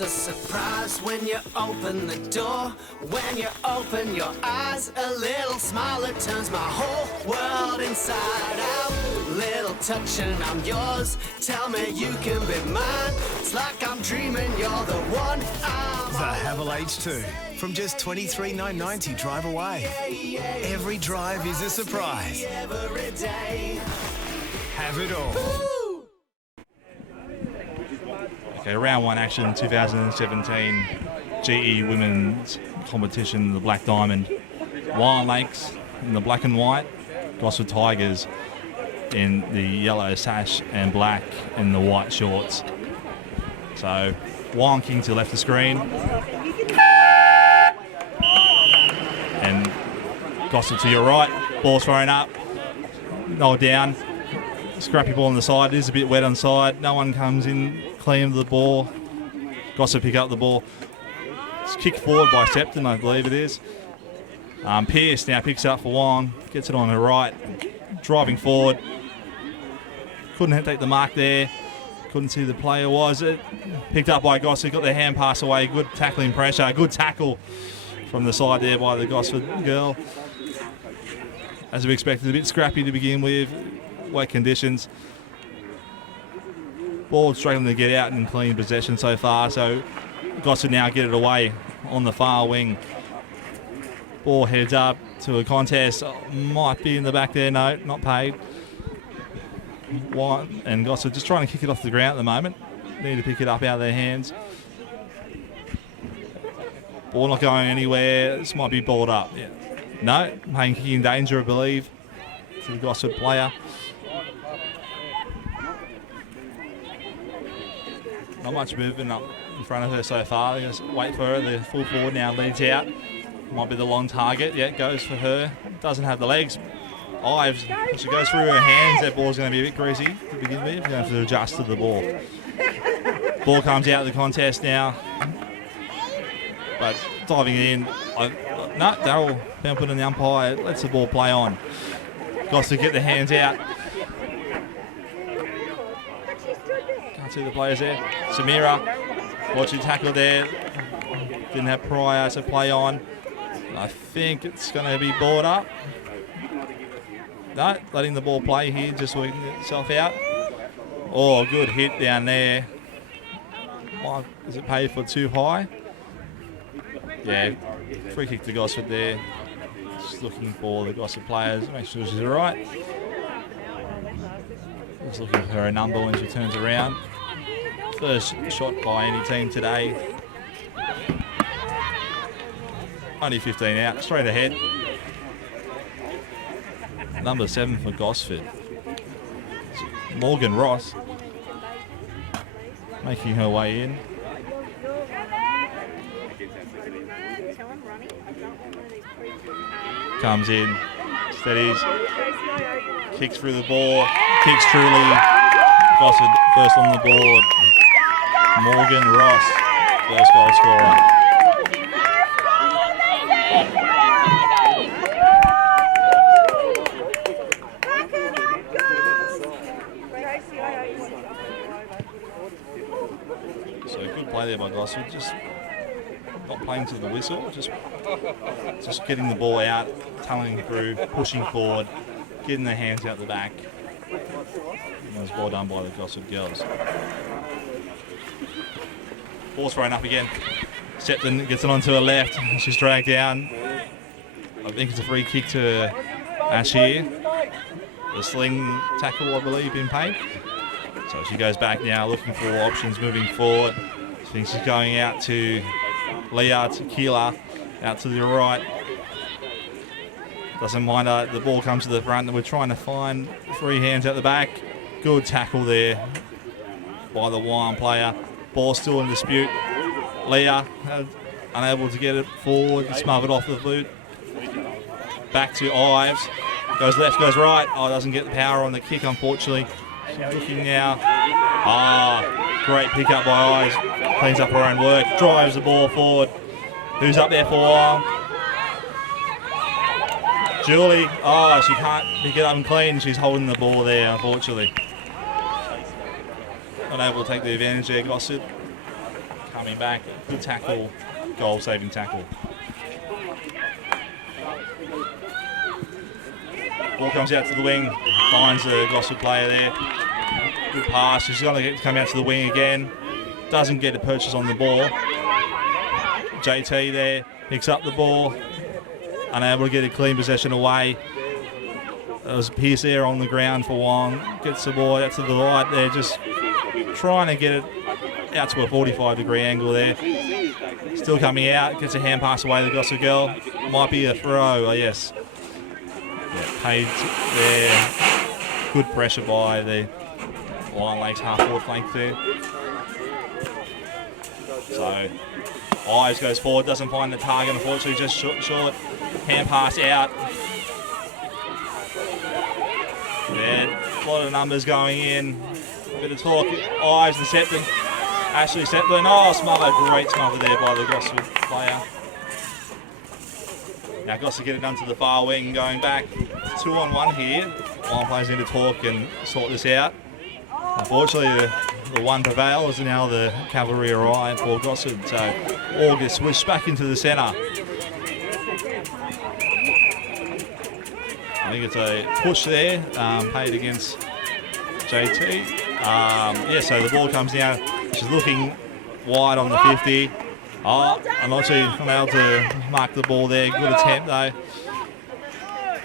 It's a surprise when you open the door. When you open your eyes, a little smile that turns my whole world inside out. Little touch and I'm yours. Tell me you can be mine. It's like I'm dreaming you're the one. The Havel H2 from just $23,990 drive away. Every drive is a surprise. Have it all. Okay, round one action, 2017 GE Women's Competition, the Black Diamond. Wyong Lakes in the black and white, Gosford Tigers in the yellow sash and black in the white shorts. So, Wyong kicking to the left of the screen. And Gosford to your right, ball's thrown up, no down. Scrappy ball on the side, it is a bit wet on the side, no one comes in clean to the ball. Gosford pick up the ball. It's kicked forward by Septon, I believe it is. Pearce now picks up for Wyong, gets it on her right, driving forward. Couldn't take the mark there, couldn't see who the player was. It picked up by Gosford, got their hand pass away, good tackling pressure, good tackle from the side there by the Gosford girl. As we expected, a bit scrappy to begin with, wet conditions. Ball struggling to get out in clean possession so far, so Gosford now get it away on the far wing. Ball heads up to a contest, might be in the back there, no, not paid. Wyong and Gosford just trying to kick it off the ground at the moment. Need to pick it up out of their hands. Ball not going anywhere, this might be balled up. Yeah. No, playing kicking in danger, I believe, to the Gosford player. Not much movement up in front of her so far. Just wait for her. The full forward now leads out. Might be the long target. Yeah, goes for her. Doesn't have the legs. Ives, she goes through her hands. That ball's going to be a bit greasy to begin with. Going to have to adjust to the ball. Ball comes out of the contest now. But diving in. No, Darryl Pemberton, the umpire, lets the ball play on. Got to get the hands out. Can't see the players there. Samira, watching tackle there. Didn't have prior, so play on. I think it's going to be balled up. No, letting the ball play here, just working itself out. Oh, good hit down there. Is it paid for too high? Yeah, free kick to Gosford there. Just looking for the Gosford players, make sure she's all right. Just looking for her number when she turns around. First shot by any team today. Only 15 out, straight ahead. Number 7 for Gosford. Morgan Ross making her way in. Comes in, steadies, kicks through the ball, kicks truly. Gosford first on the board. Morgan Ross, first goal scorer. So good play there by Gosford, just not playing to the whistle, just getting the ball out, tunneling through, pushing forward, getting their hands out the back. And it was well done by the Gosford girls. Ball's thrown up again. Septon gets it onto her left. She's dragged down. I think it's a free kick to Ash here. The sling tackle, I believe, been paid. So she goes back now, looking for options moving forward. I think she's going out to Leah, to Keela, out to the right. Doesn't mind her. The ball comes to the front and we're trying to find free hands out the back. Good tackle there by the Wyong player. Ball still in dispute. Leah unable to get it forward, smothered off the boot. Back to Ives. Goes left, goes right. Oh, doesn't get the power on the kick, unfortunately. She's looking now. Great pick up by Ives. Cleans up her own work. Drives the ball forward. Who's up there for Wyong? Julie. She can't pick it up and clean. She's holding the ball there, unfortunately. Not able to take the advantage there, Gosford. coming back. Good tackle, goal-saving tackle. Ball comes out to the wing, finds the Gosford player there. Good pass. She's going to come out to the wing again. Doesn't get a purchase on the ball. JT there picks up the ball, unable to get a clean possession away. It was Pierce there on the ground for Wyong. Gets the ball out to the right there, just trying to get it out to a 45-degree angle there. Still coming out, gets a hand pass away to the Gosford girl. Might be a throw, oh yes. Yeah, paid there. Good pressure by the Lion Lakes half-forward flank there. So, Eyes goes forward, doesn't find the target, unfortunately, just short. Hand pass out. Yeah, a lot of numbers going in. A bit of talk. Eyes and Septon. Ashley Septon. Oh, smother. Great smother there by the Gosford player. Now Gosford get it done to the far wing, going back. It's 2-on-1 here. One players need to talk and sort this out. Unfortunately, the one prevails, and now the cavalry arrive for Gosford. So all gets switched back into the centre. I think it's a push there, paid against JT. Yeah, so the ball comes down. She's looking wide on the 50. Oh, I'm not able to mark the ball there. Good attempt though.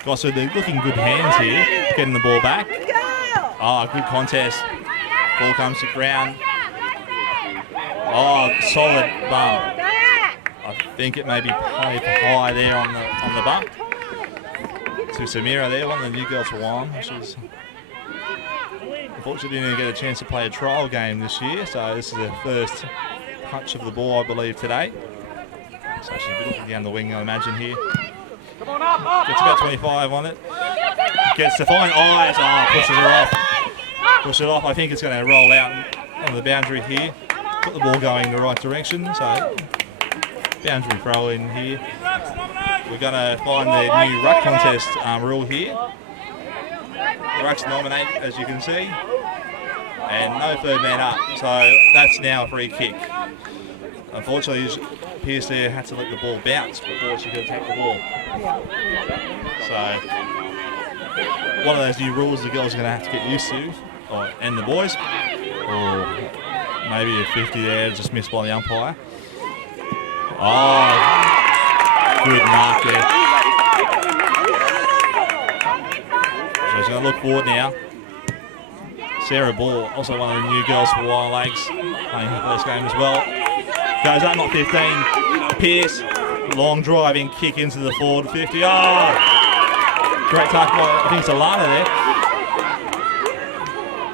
Gosford looking good hands here, getting the ball back. Oh, good contest. Ball comes to ground. Oh, solid bump. I think it may be played high there on the bump. To Samira there, one of the new girls for Wyong. She's unfortunately didn't get a chance to play a trial game this year, so this is her first touch of the ball, I believe, today. So she's looking down the wing, I imagine, here. Gets about 25 on it. Gets to find Eyes. Oh, pushes her off. Push it off. I think it's going to roll out on the boundary here. Got the ball going in the right direction, so boundary throw in here. We're going to find the new ruck contest rule here. The rucks nominate, as you can see, and no third man up, so that's now a free kick. Unfortunately, Pierce there had to let the ball bounce before she could take the ball. So, one of those new rules the girls are going to have to get used to, and the boys, or maybe a 50 there, just missed by the umpire. Oh, good mark there. So she's going to look forward now. Sarah Ball, also one of the new girls for Wyong Lakes, playing her first game as well. Goes up, not 15. Pierce, long driving kick into the forward 50. Oh, great tackle by, I think it's Alana there.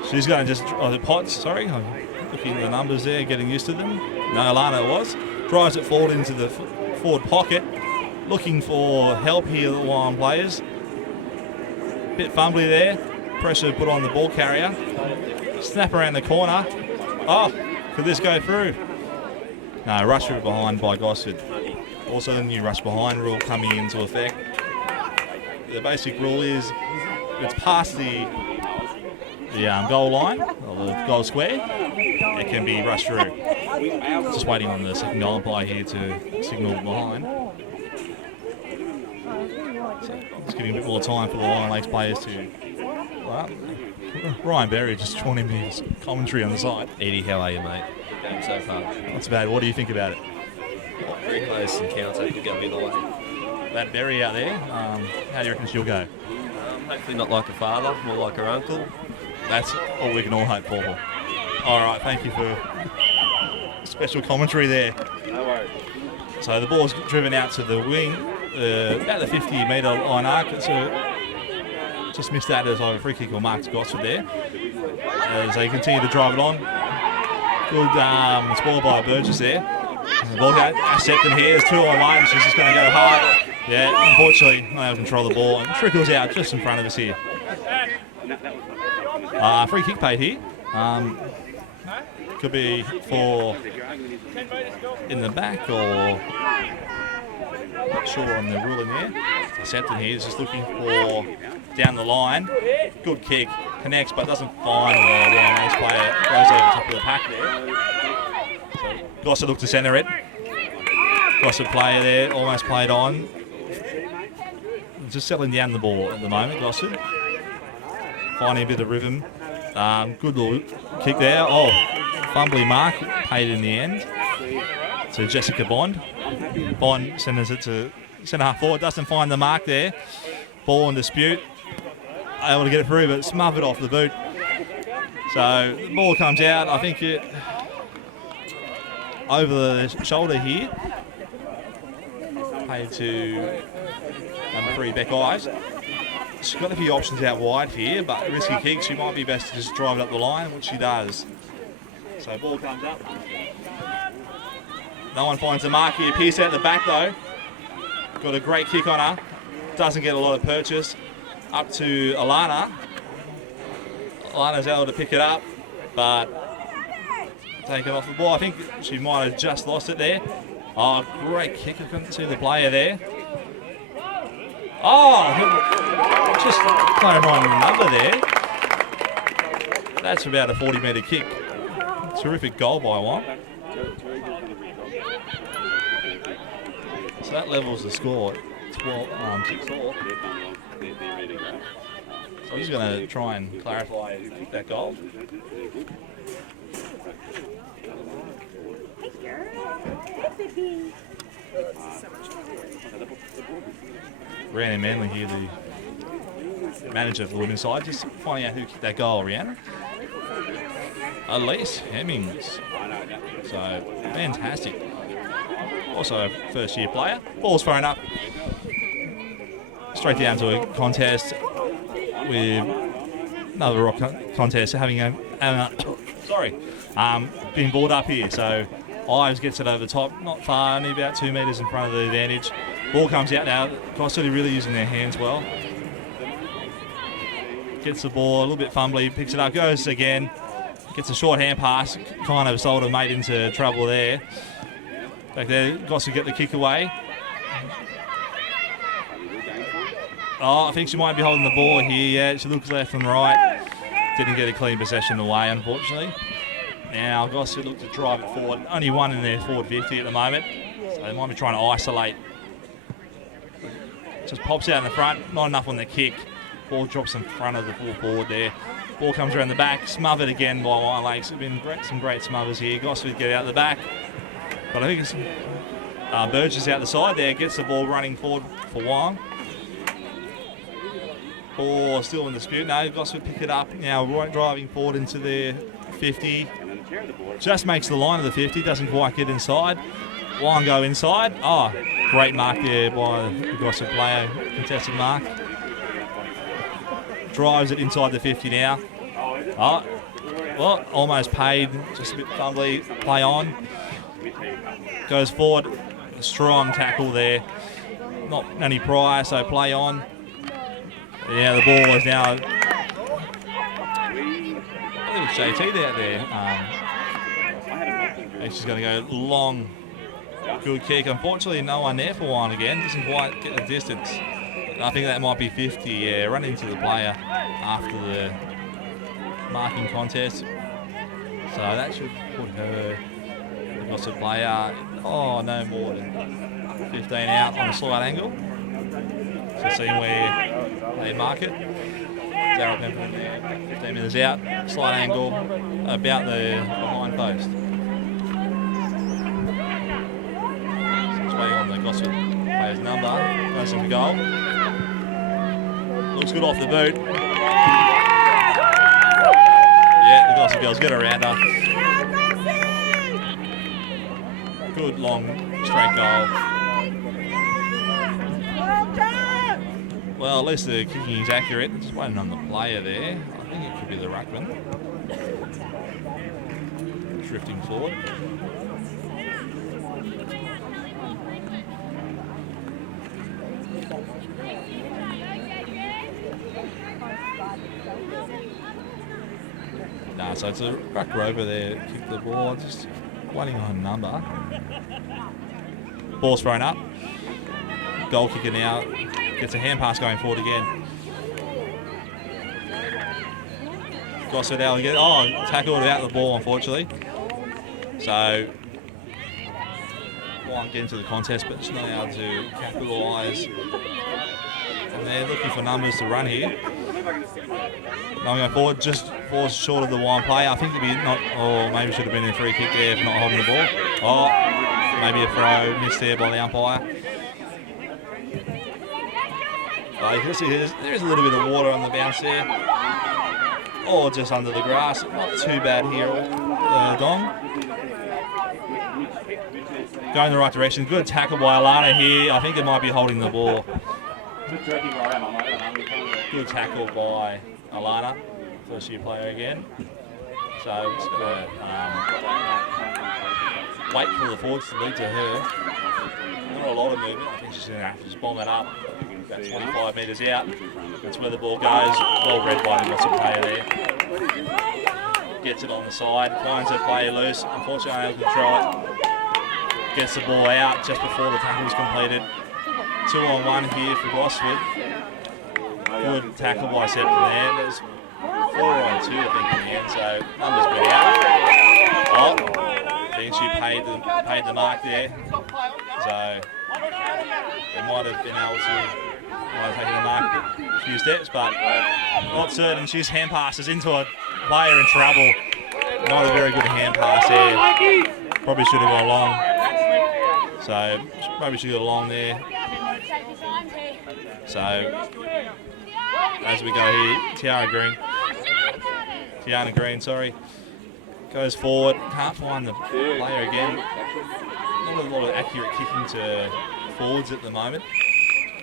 She's going to just, the Potts, sorry. I'm looking at the numbers there, getting used to them. No, Alana it was. Drives it forward into the forward pocket. Looking for help here, the Wyong players. Bit fumbly there. Pressure put on the ball carrier. Snap around the corner. Oh, could this go through? No, rush through behind by Gosford. Also the new rush behind rule coming into effect. The basic rule is it's past the goal line, or the goal square, it can be rushed through. Just waiting on the second goal umpire here to signal behind. So just giving a bit more time for the Lion Lakes players to... Well, Ryan Berry just joining me as commentary on the side. Edie, how are you, mate? Game so far. Not too bad. What do you think about it? Very close encounter. Could go either way. That Berry out there, how do you reckon she'll go? Hopefully not like her father, more like her uncle. That's all we can all hope for. All right, thank you for special commentary there. No worries. So the ball's driven out to the wing, about the 50-metre line arc. So just missed that as a free kick or mark to Gosford there. As they continue to drive it on. Good spoil by Burgess there. The ball goes, Septon here, there's 2-on-1, she's just going to go hard. Yeah, unfortunately, not able to control the ball. And trickles out just in front of us here. Free kick paid here. Could be for in the back or not sure on the ruling there. Septon here is just looking for down the line. Good kick, connects but doesn't find the Wyong Lakes player. Goes over the top of the pack there. So Gosford look to centre it. Gosford player there, almost played on. Just settling down the ball at the moment, Gosford. Finding a bit of rhythm. Good little kick there. Oh, fumbly mark, paid in the end to Jessica Bond. Bond sends it to centre half forward, doesn't find the mark there. Ball in dispute. Able to get it through, but smothered off the boot. So the ball comes out. I think it over the shoulder here. Paid to number 3, Beck Ives. She's got a few options out wide here, but risky kick. She might be best to just drive it up the line, which she does. So ball comes up. No one finds the mark here. Pierce out the back though. Got a great kick on her. Doesn't get a lot of purchase. Up to Alana. Alana's able to pick it up, but taken off the ball. I think she might have just lost it there. Oh, great kick. I couldn't see the player there. Oh, just thrown on the number there. That's about a 40-metre kick. Terrific goal by Wyong. So that levels the score. 6-4. So I'm just going to try and clarify who kicked that goal. Rhiannon Manley here, the manager for the women's side, just finding out who kicked that goal, Rhiannon. Elise Hemmings. So, fantastic. Also a first-year player. Ball's thrown up. Straight down to a contest with another rock contest having being balled up here. So Ives gets it over the top, not far, only about 2 metres in front of the advantage. Ball comes out now. Gosford are really using their hands well. Gets the ball a little bit fumbly, picks it up, goes again, gets a short hand pass, kind of sold a mate into trouble there. Back there, Gosford get the kick away. Oh, I think she might be holding the ball here. Yeah, she looks left and right. Didn't get a clean possession away, unfortunately. Now Gosford look to drive it forward. Only one in their forward 50 at the moment, so they might be trying to isolate. Just pops out in the front, not enough on the kick. Ball drops in front of the full forward there. Ball comes around the back, smothered again by Wyong Lakes. There have been some great smothers here. Gosford get out the back, but I think it's Burgess out the side there, gets the ball running forward for Wyong. Ball still in dispute. No, Gosford pick it up now, driving forward into their 50. Just makes the line of the 50, doesn't quite get inside. Wyong go inside. Oh, great mark there by the Gosford player, contested mark. Drives it inside the 50 now. Oh, well, almost paid, just a bit fumbly. Play on. Goes forward. A strong tackle there. Not any prior, so play on. Yeah, the ball is now. I think it's JT out there. She's going to go long. Good kick. Unfortunately, no one there for one again. Doesn't quite get the distance. I think that might be 50. Yeah, run into the player after the marking contest. So that should put her, the Gosford player, no more than 15 out on a slight angle. So seeing where they mark it. Daryl Pemberton there, 15 metres out, slight angle about the behind post. So it's waiting on the Gosford player's number, goes in the goal. Looks good off the boot. Yeah, the Gosford girls get around her. Good long straight goal. Well, at least the kicking is accurate. Just waiting on the player there. I think it could be the ruckman. Drifting forward. Nah, so it's a ruck rover there. Kick the ball. Just waiting on a number. Ball's thrown up. Goal kicker now. Gets a hand pass going forward again. Gosford out again. Oh, tackled out the ball, unfortunately. So Wyong get into the contest, but just not able to capitalise. And they're looking for numbers to run here. Now going forward, just falls short of the Wyong play. I think maybe should have been a free kick there for not holding the ball. Oh, maybe a throw missed there by the umpire. You can see there is a little bit of water on the bounce there. Or just under the grass. Not too bad here, Dong. Going in the right direction. Good tackle by Alana here. I think they might be holding the ball. Good tackle by Alana. First year player again. So just going to wait for the forwards to lead to her. Not a lot of movement. I think she's going to have to just bomb it up. About 25 metres out. That's where the ball goes. Well read by the Gosford player there. Gets it on the side. Finds her player loose. Unfortunately, unable to control it. Gets the ball out just before the tackle was completed. 2-on-1 here for Gosford. Good tackle by Septon there. There's 4-on-2 I think in the end, so numbers been out. Oh, I think she paid the mark there. So they might have been able to take the mark a few steps, but not certain. She's hand passes into a player in trouble. Not a very good hand pass there. Probably should have gone long. So probably should have gone long there. So as we go here, Tiana Green, goes forward. Can't find the player again. Not a lot of accurate kicking to forwards at the moment.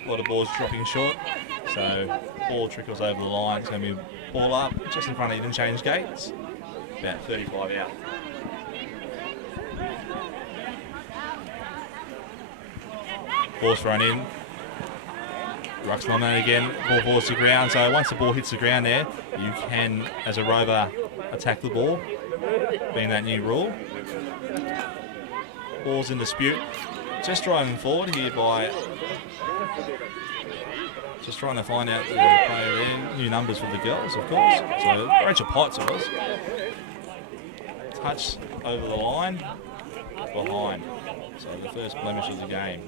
A lot of balls dropping short. So ball trickles over the line. It's going to be ball up just in front of interchange gates. About 35 out. Ball's thrown in. Ruck's nominated again. Ball falls to the ground. So once the ball hits the ground there, you can, as a rover, attack the ball, being that new rule. Ball's in dispute. Just driving forward here by... Just trying to find out the player there. New numbers for the girls, of course. So Rachel Potts it was. Touch over the line, behind. So the first blemish of the game.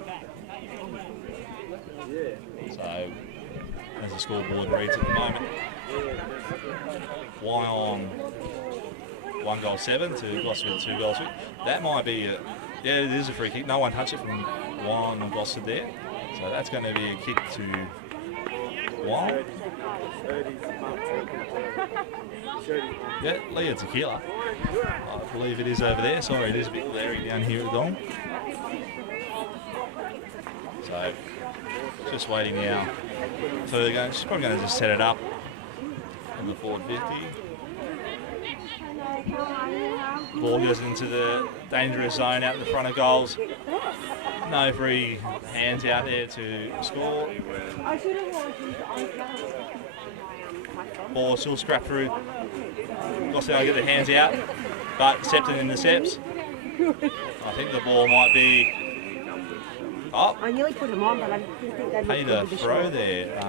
So as the scoreboard reads at the moment, Wyong 1 goal 7 to Gosford 2 goals 6. That might be yeah, it is a free kick. No one touched it from Wyong and Gosford there. So that's going to be a kick to Wyong. Yeah, Leah Tequila. I believe it is over there. Sorry, it is a bit glary down here at Dong. So just waiting now. So she's probably going to just set it up in the forward 50. Ball goes into the dangerous zone out in the front of goals. No free hands out there to score. Ball still scrap through. Gosford will get their hands out, but Septon intercepts. I think the ball might be... Oh, I nearly put him on, but I didn't think they'd paid a throw there.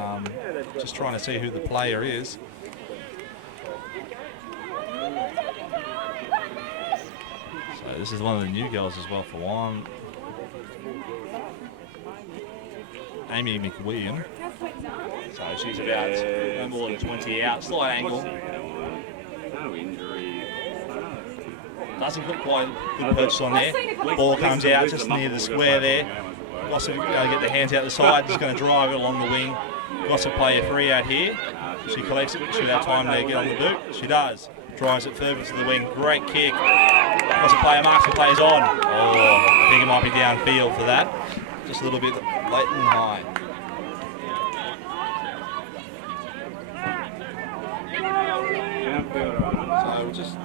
Just trying to see who the player is. So this is one of the new girls as well for Wyong. Amy McWilliam. So she's about no more than 20 out. Slight angle. Doesn't put quite good purchase on there. Ball comes out just near the square there. Gosford going to get their hands out the side, just going to drive it along the wing. Gosford player free out here. She collects it, she'll have time to get on the boot. She does. Drives it further to the wing. Great kick. Gosford player marks and plays on. Oh, I think it might be downfield for that. Just a little bit late and high. So we'll just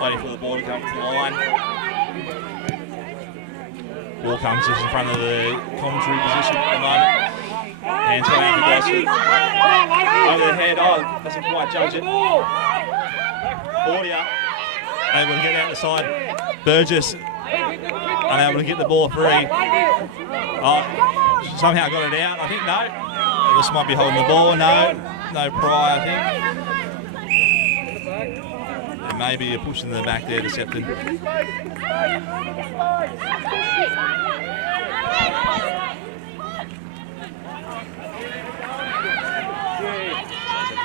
waiting for the ball to come to the line. Ball comes just in front of the commentary position at the moment. Hands going out for Gosford. Over the head, doesn't quite judge it. Claudia, able to get out the side. Burgess, unable to get the ball free. Somehow got it out, I think, no. This might be holding the ball, no. No Pry, I think. And maybe a push in the back there to Septon.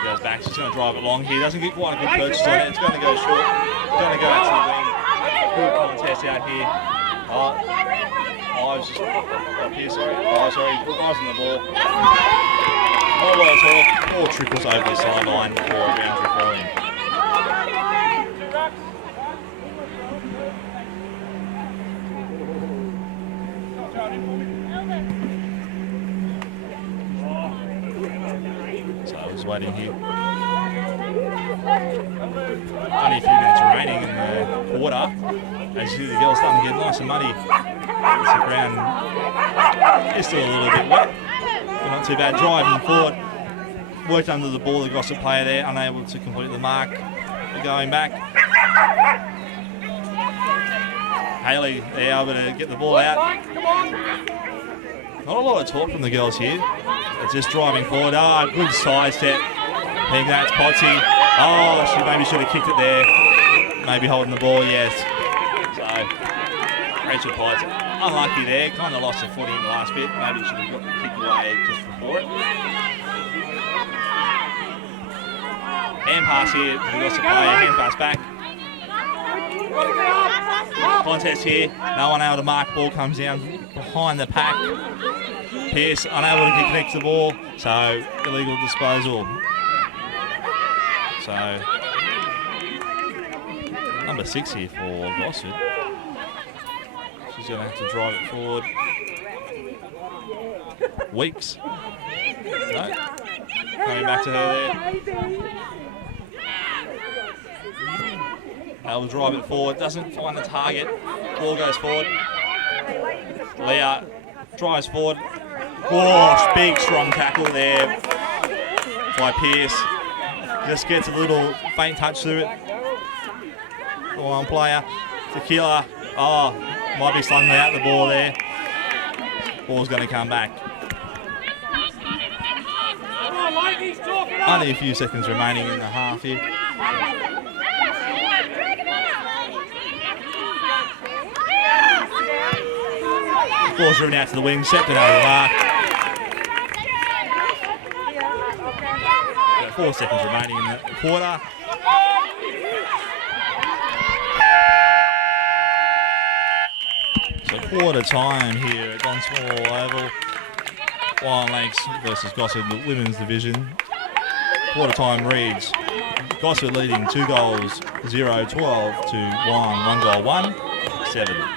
Goes back, she's going to drive it long here. Doesn't get quite a good purchase on it. It's going to go short. It's going to go out to the wing. Good contest out here. Ives just up here, sorry. Oh, sorry. Ives on the ball. More well talk. All trickles over the sideline for a boundary throwing. So I was waiting here. Only a few minutes remaining in the quarter. As you see, the girls starting to get nice and muddy. It's the ground is still a little bit wet, but not too bad. Driving forward, worked under the ball. The Gosford player there, unable to complete the mark. They're going back. Haley, they're able to get the ball out. Not a lot of talk from the girls here. It's just driving forward. Oh, good side step. I think that's Potsy. Oh, she maybe should have kicked it there. Maybe holding the ball, yes. So, Rachel Potts, unlucky there. Kind of lost her footing in the last bit. Maybe should have got the kick away just before it. Hand pass here. We got to play a hand pass back. Contest here. No one able to mark. Ball comes down behind the pack. Pearce unable to connect the ball. So, illegal disposal. So, number 6 here for Gosford. She's going to have to drive it forward. Weeks. No. Coming back to her there. They'll drive it forward. Doesn't find the target. Ball goes forward. Leah drives forward. Oh, big strong tackle there by Pearce. Just gets a little faint touch through it. The one player. Tequila. Oh, might be slung out the ball there. Ball's going to come back. Only a few seconds remaining in the half here. Ball's driven out to the wing. Septon over the mark. 4 seconds remaining in the quarter. So quarter time here at Gosford Oval. Wyong Lakes versus Gosford, the women's division. Quarter time reads Gosford leading 2 goals, 0-12 to Wyong, 1 goal, 1-7.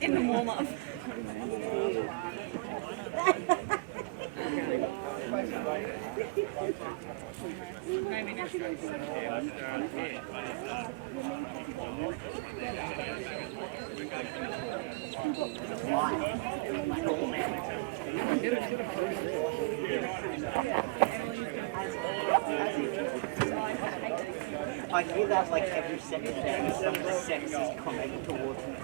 In the warm-up. I hear that like every second day, some sexist comment towards me.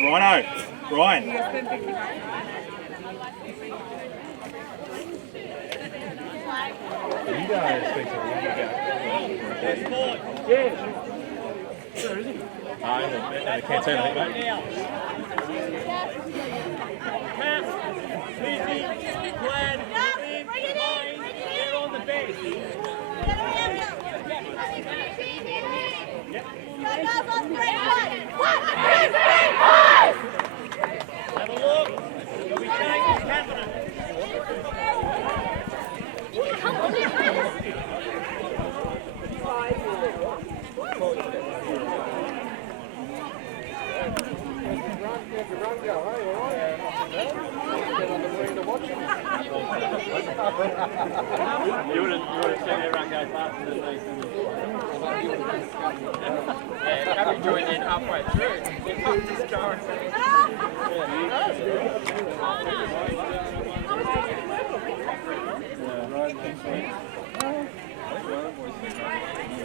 Rhino, Ryan. You guys speak to him. Yeah. Where is he? In the canteen, I think, mate. They're on the bench. Have a look. You'll be showing his confidence. You would have seen everyone go faster than me. Yeah, Gabby joined in halfway through. He popped his car.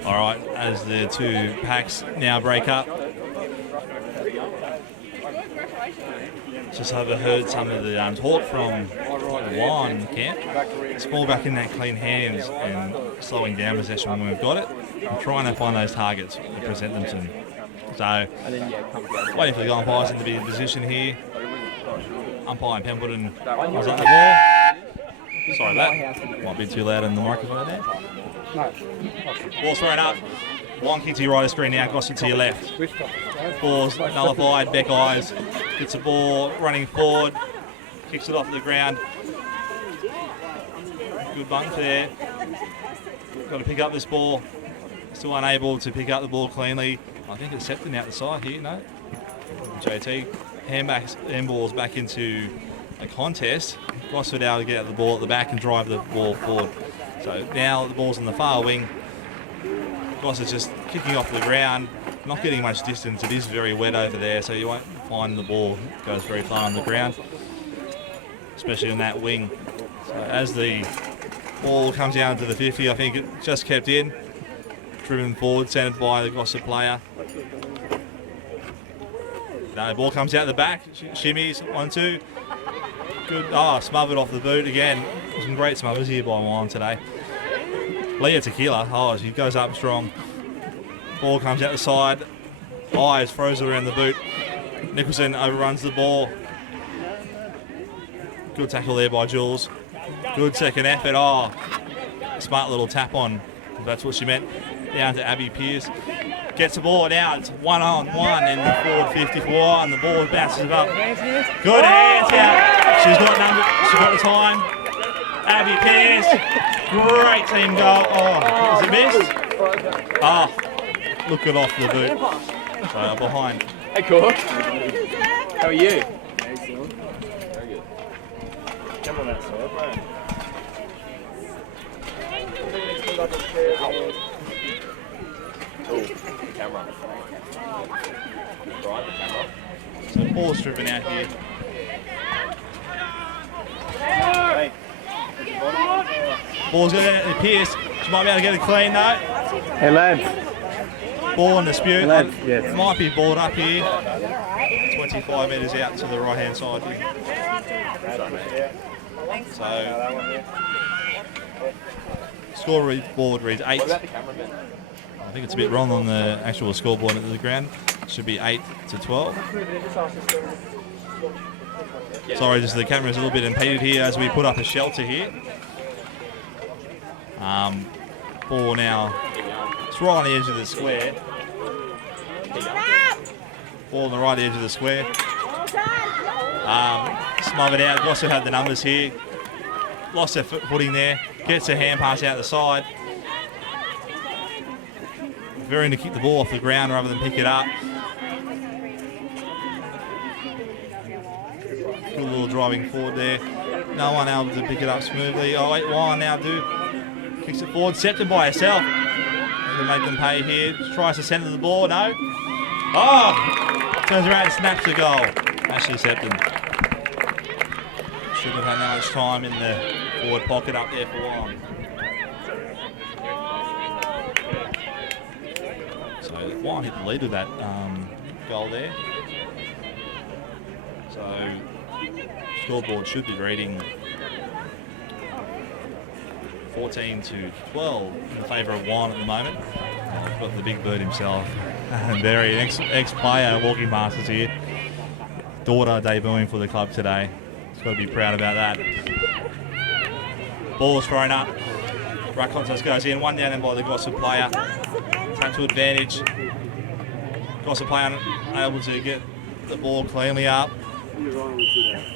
All right, as the two packs now break up. Just overheard some of the talk from the Wyong camp. It's more back in that clean hands and slowing down possession when we've got it. And trying to find those targets and present them to them. So, waiting for the umpires in to be in position here. Umpire Pemberton was on the ball. Sorry, that might be too loud in the microphone there. Ball's thrown up. Wyong kick to your right of screen now, Gosford to your left. Ball's nullified, Beck Eyes gets the ball running forward, kicks it off the ground. Good bunk there. Got to pick up this ball. Still unable to pick up the ball cleanly. I think it's Septon out the side here, no? JT. Handballs back into a contest. Gosford able to get the ball at the back and drive the ball forward. So now the ball's on the far wing. Gosford's just kicking off the ground, not getting much distance. It is very wet over there, so you won't find the ball goes very far on the ground, especially on that wing. So as the ball comes down to the 50, I think it just kept in, driven forward, centered by the Gosford player. No, the ball comes out the back, shimmies, 1-2. Good, smothered off the boot again. Some great smothers here by Wyong today. Leah Tequila, he goes up strong. Ball comes out the side. Eyes throws it around the boot. Nicholson overruns the ball. Good tackle there by Jules. Good second effort. smart little tap on. That's what she meant. Down to Abby Pearce. Gets the ball now. It's 1-on-1 in the forward 54, and the ball bounces up. Good hands out. She's got the time. Abby Pearce. Great team goal. Oh, is it missed? Oh, look it off the boot. So behind. Hey, Court. How are you? Come on that side, mate. Camera. Right, the camera. So ball's driven out here. Ball's going out to Pearce. She might be able to get it clean though. Hey, lads. Ball in dispute. Lads, yes. It might be balled up here. 25 metres out to the right hand side here. So scoreboard reads 8. What about the cameraman? I think it's a bit wrong on the actual scoreboard at the ground. It should be 8-12. Sorry, just the camera's a little bit impeded here as we put up a shelter here. Ball now. It's right on the edge of the square. Ball on the right edge of the square. Smothered out. Gosford had the numbers here. Lost their footing there. Gets a hand pass out the side. Very to keep the ball off the ground rather than pick it up. Good little driving forward there. No one able to pick it up smoothly. Oh, wait, Wyong now do. Kicks it forward. Septon by herself. To make them pay here. Tries to centre the ball. No. Oh! Turns around and snaps the goal. Ashley Septon. Should have had that much time in the forward pocket up there for Wyong. So Wyong hit the lead with that goal there. So scoreboard should be reading 14-12 in favour of Wyong at the moment. We've got the big bird himself, and Barry, an ex-player walking past us here. Daughter debuting for the club today. He's got to be proud about that. Ball's thrown up. Ruck contest goes in. One down in by the Gosford player. Tap to advantage. Gosford player unable to get the ball cleanly up.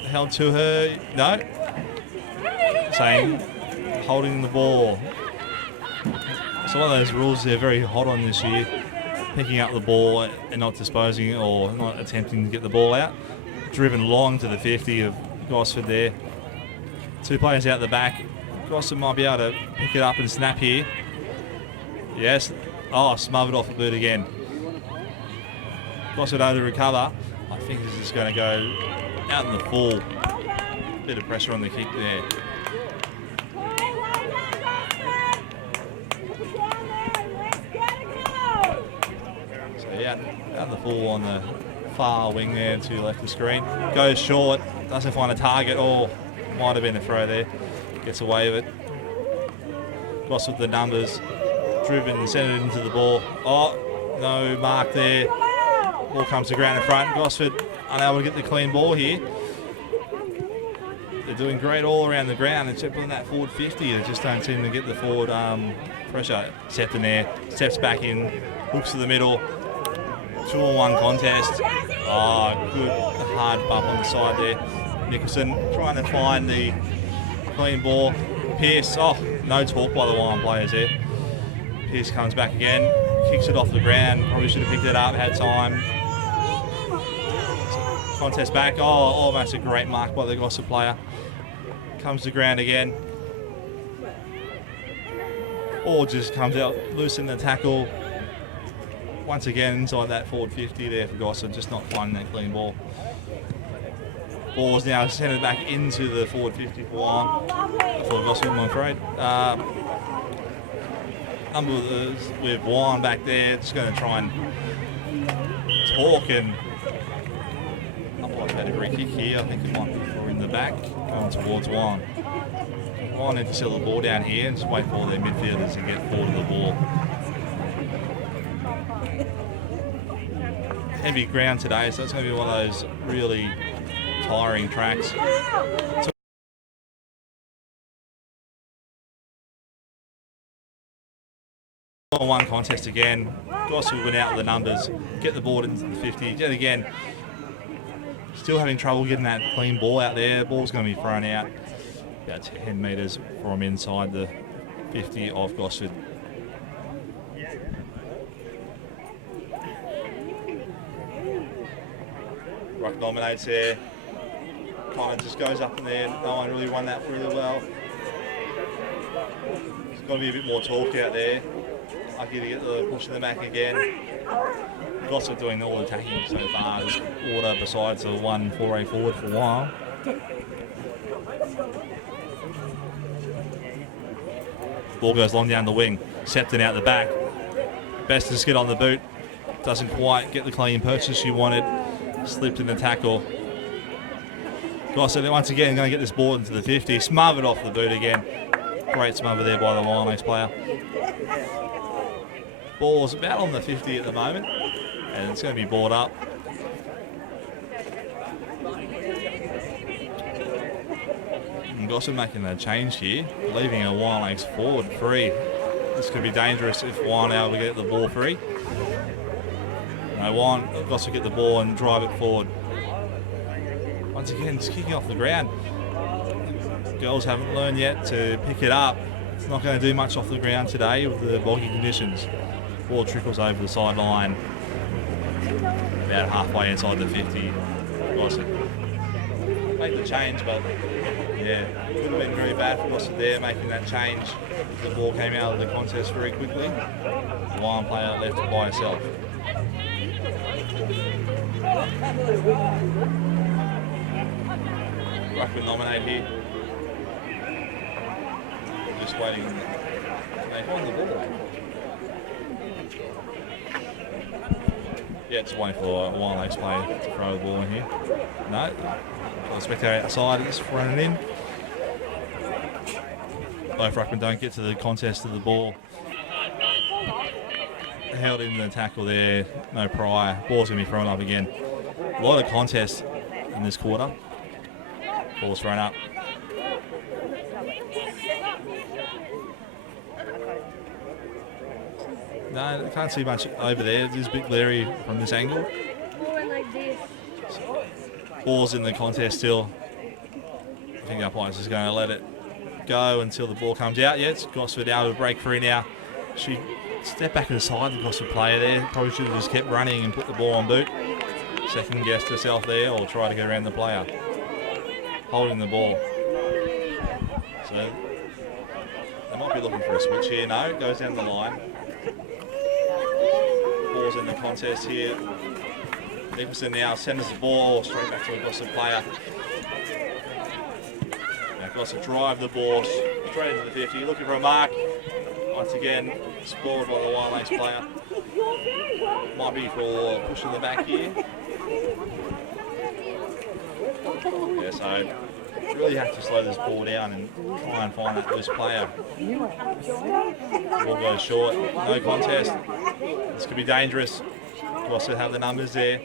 Held to her. No. Saying holding the ball. So one of those rules they're very hot on this year. Picking up the ball and not disposing or not attempting to get the ball out. Driven long to the 50 of Gosford there. Two players out the back. Gosford might be able to pick it up and snap here. Yes. Oh, smothered off the boot again. Gosford able to recover. I think this is going to go out in the full. Bit of pressure on the kick there. So out in the full on the far wing there to left the screen. Goes short. Doesn't find a target. Oh, might have been a throw there. Gets away with it. Gosford with the numbers. Driven, sent it into the ball. Oh, no mark there. Ball comes to ground in front. Gosford unable to get the clean ball here. They're doing great all around the ground except on that forward 50. They just don't seem to get the forward pressure. Septon there. Steps back in. Hooks to the middle. 2-on-1 contest. Oh, good hard bump on the side there. Nicholson trying to find the clean ball. Pearce, oh, no talk by the Wyong players there. Pearce comes back again, kicks it off the ground. Probably should have picked it up, had time. Contest back, oh, almost a great mark by the Gosford player. Comes to ground again. Ball just comes out, loose in the tackle. Once again, inside that forward 50 there for Gosford, just not finding that clean ball. Ball's now centred back into the forward 50 for Wyong. For Gosford, I'm afraid. Number with Wyong back there, just going to try and talk and upright pedigree kick here. I think it might be for in the back, going towards Wyong. Wyong need to settle the ball down here and just wait for their midfielders to get forward of the ball. Heavy ground today, so it's going to be one of those really tiring tracks. 2-on-1 contest again. Gosford went out with the numbers, get the ball into the 50. Yet again, still having trouble getting that clean ball out there. Ball's going to be thrown out about 10 metres from inside the 50 of Gosford. Ruck nominates there. Collins just goes up in there. No one really run that really well. There's got to be a bit more torque out there. Lucky to get the push in the back again. Gosford doing all the attacking so far. This order besides the 1-4-8 forward for a while. Ball goes long down the wing. Septon out the back. Best to just get on the boot. Doesn't quite get the clean purchase she wanted. Slipped in the tackle. Gosford once again going to get this ball into the 50. Smothered off the boot again. Great smother there by the Wyong player. Ball's about on the 50 at the moment. And it's going to be balled up. And Gosford making a change here. Leaving a Wyong forward free. This could be dangerous if Wyong are able to get the ball free. No, Wyong, Gosford get the ball and drive it forward. Once again, it's kicking off the ground. Girls haven't learned yet to pick it up. It's not going to do much off the ground today with the boggy conditions. Ball trickles over the sideline. About halfway inside the 50. Gosford make the change, but yeah, could have been very bad for Gosford there making that change. The ball came out of the contest very quickly. The Wyong player left it by herself. Ruckman nominate here. Just waiting. They find the ball. Yeah, just waiting for a Wyong player to throw the ball in here. No. Got the spectator outside, it's running in. Both Ruckman don't get to the contest of the ball. Held in the tackle there, no prior. Ball's going to be thrown up again. A lot of contest in this quarter. Ball's thrown up. No, I can't see much over there. It is a bit glary from this angle. Ball's in the contest still. I think the umpire's just going to let it go until the ball comes out. Yeah, it's Gosford out of break free now. She stepped back aside the Gosford player there. Probably should have just kept running and put the ball on boot. Second guessed herself there, or try to get around the player. Holding the ball. So they might be looking for a switch here. No, it goes down the line. Ball's in the contest here. Nicholson now sends the ball straight back to the Gosford player. Now Gosford drive the ball straight into the 50, looking for a mark. Once again, spoiled by the Wyong player. Might be for pushing the back here. Yeah, so really have to slow this ball down and try and find that loose player. Ball goes short, no contest. This could be dangerous. Gosford have the numbers there.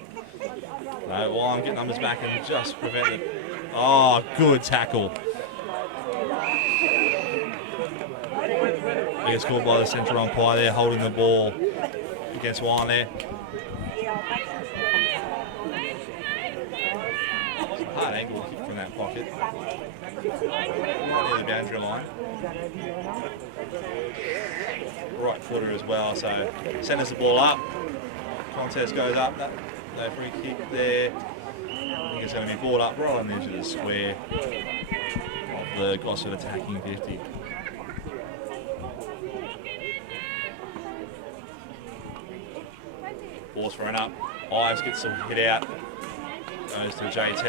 No, Wyong get numbers back and just prevent it. Oh, good tackle. He gets caught by the central umpire there, holding the ball against Wyong there. It's a hard angle kick from that pocket. Near the boundary line. Right footer as well, so centers the ball up. Contest goes up. No free kick there. I think it's going to be balled up right on the edge of the square of the Gosford attacking 50. Ball's thrown up. Ives gets some hit out. Goes to JT.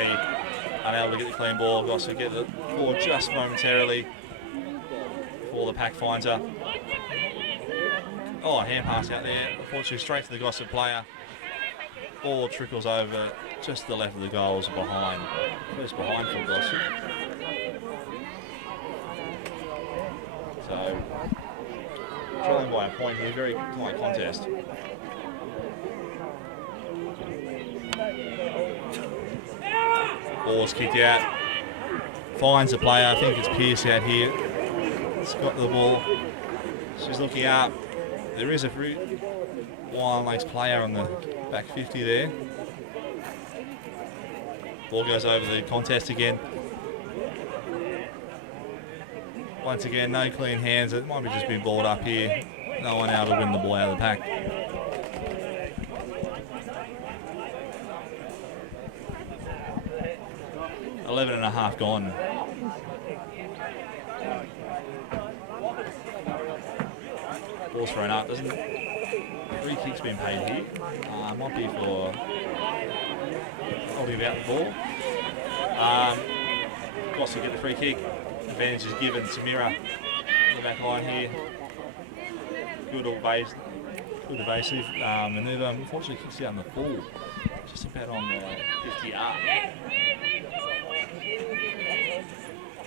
Unable to get the clean ball. Gosford get the ball just momentarily before the pack finds her. Oh, hand pass out there. Unfortunately, straight to the Gosford player. Ball trickles over just to the left of the goals behind. First behind from Gosford. So, trailing by a point here. Very tight contest. Ball's kicked out. Finds the player. I think it's Pierce out here. It's got the ball. She's looking up. There is a Wyong Lakes player on the back 50 there. Ball goes over the contest again. Once again, no clean hands. It might be just been balled up here. No one able to win the ball out of the pack. Eleven and a half gone. Ball's thrown up, doesn't it? Free kick's been paid here. Might be for holding about the ball. Gosford get the free kick. Advantage is given. Samira in the back line here. Good evasive maneuver. Unfortunately, kicks out in the ball. Just about on the 50 yard.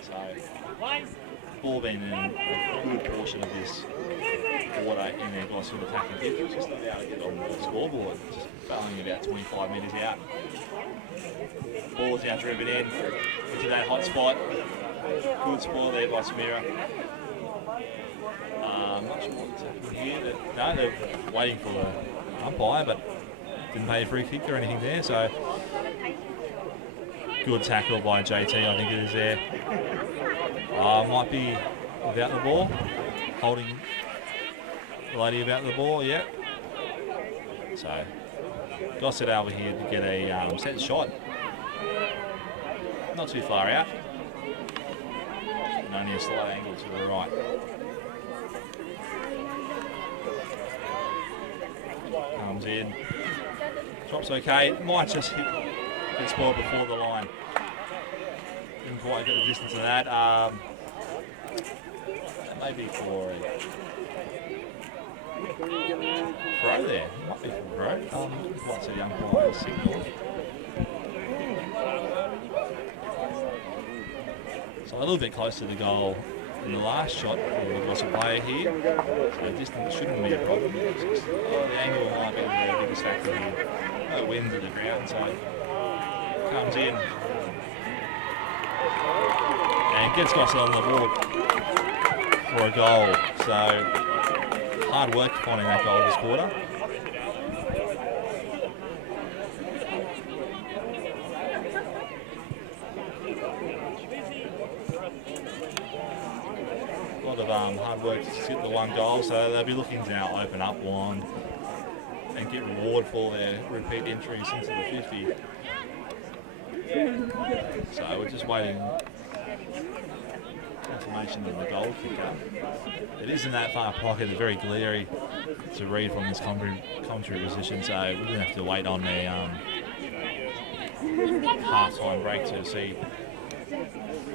So, ball being in a good portion of this quarter in their Gosford attacking pitch. Just not able to get on the scoreboard. Just failing about 25 metres out. Ball's now driven in into that hot spot. Good spoil there by Samira. Much more to here. No, they're waiting for the umpire, but didn't pay a free kick or anything there. So good tackle by JT, I think it is there. Might be without the ball. Holding the lady about the ball, yeah. So Gosford over here to get a set shot. Not too far out. And only a slight angle to the right. Comes in. Drops okay. Might just get spoiled before the line. Didn't quite get the distance of that. Maybe for a throw there. Might be for a throw. What's a young player signal? So a little bit close to the goal in the last shot for the Gosford player here. So the distance shouldn't be a problem. Just, the angle might be the biggest factor here. No wind to the ground, so comes in and gets Gosford on the board for a goal. So hard work finding that goal this quarter. Hard work to get the one goal, so they'll be looking to now open up one and get reward for their repeat entries into the 50. So we're just waiting information on the goal kicker. It isn't that far pocket, it's very glary to read from this commentary position, so we're going to have to wait on the half-time break to see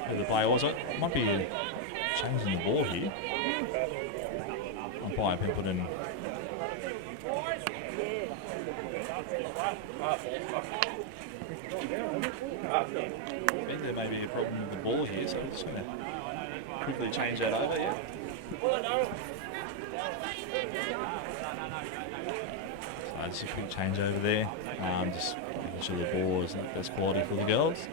who the player was. It might be changing the ball here. Umpire Pimpleton. I think there may be a problem with the ball here, so I'm just going to quickly change that over. Yeah. So just a quick change over there. Just making sure the ball is not best quality for the girls.